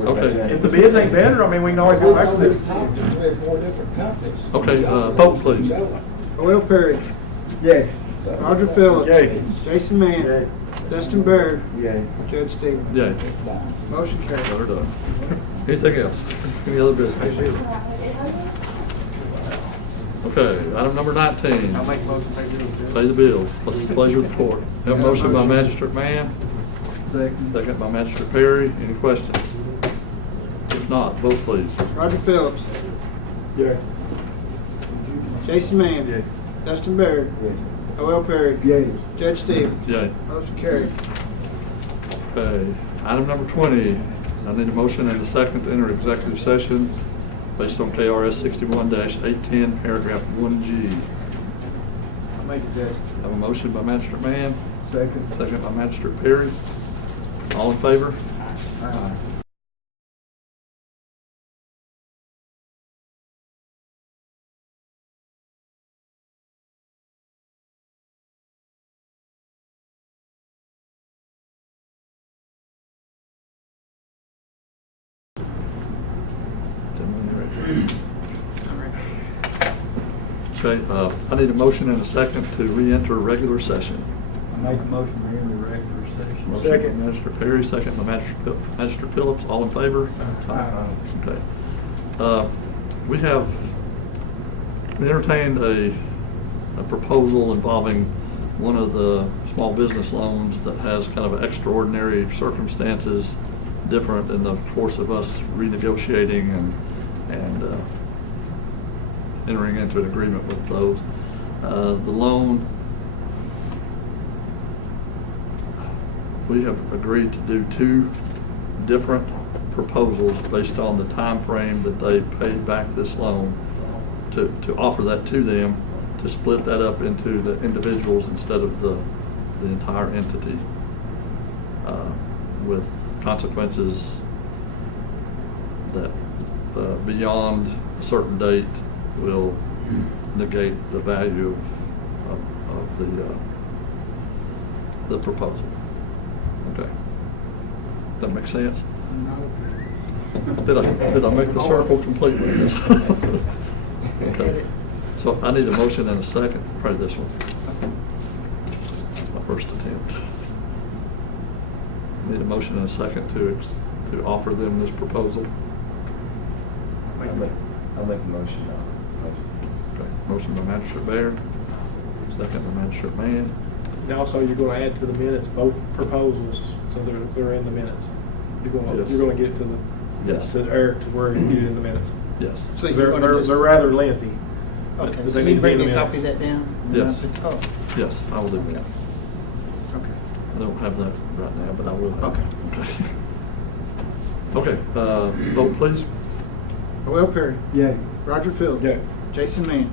Okay. If the bids ain't better, I mean, we can always go back to this. We have more different companies. Okay, vote please. Will Perry. Yay. Roger Phillips. Yay. Jason Mann. Dustin Baird. Yay. Judge Stevens. Yay. Motion carried. Better done. Anything else? Any other business? Okay, item number 19. I'll make a motion to pay bills. Pay the bills. What's the pleasure of the court? Have a motion by Magistrate Mann, Second. second by Magistrate Perry. Any questions? If not, vote please. Roger Phillips. Yeah. Jason Mann. Yeah. Dustin Baird. Yay. Will Perry. Yay. Judge Stevens. Yay. Motion carried. Okay, item number 20. I need a motion and a second to enter executive session based on KRS 61-810, paragraph 1G. I'll make it, Judge. Have a motion by Magistrate Mann, Second. second by Magistrate Perry. All in favor? Aye. Okay, I need a motion and a second to re-enter regular session. I make a motion to enter regular session. Motion by Magistrate Perry, second by Magistrate Phillips. All in favor? Okay. We have entertained a proposal involving one of the small business loans that has kind of extraordinary circumstances, different in the course of us renegotiating and entering into an agreement with those. The loan, we have agreed to do two different proposals based on the time frame that they paid back this loan, to offer that to them, to split that up into the individuals instead of the entire entity, with consequences that beyond a certain date will negate the value of the proposal. Okay. That make sense? Did I make the circle completely? Okay. So I need a motion and a second. Try this one. My first attempt. Need a motion and a second to offer them this proposal. I'll make a motion now. Okay. Motion by Magistrate Baird, second by Magistrate Mann. And also, you're going to add to the minutes both proposals, so they're in the minutes. You're going Yes. to get to the Yes. to Eric to where you get it in the minutes. Yes. So you're They're, gonna they're, just- they're rather lengthy. Okay, but so they you need to be in bring the a copy of minutes. that down? Yes. Oh, Yes, I will do that. okay. I don't have that right now, but I will have. Okay. Okay, vote please. Joel Perry, Yay. Roger Phillips, Yay. Jason Mann,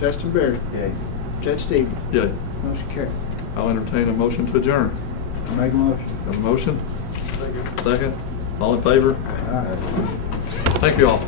Justin Berry, Yay. Judge Stevens. Yay. Motion carried. I'll entertain a motion to adjourn. Make a motion. Have a motion? Second. All in favor? All right. Thank you all.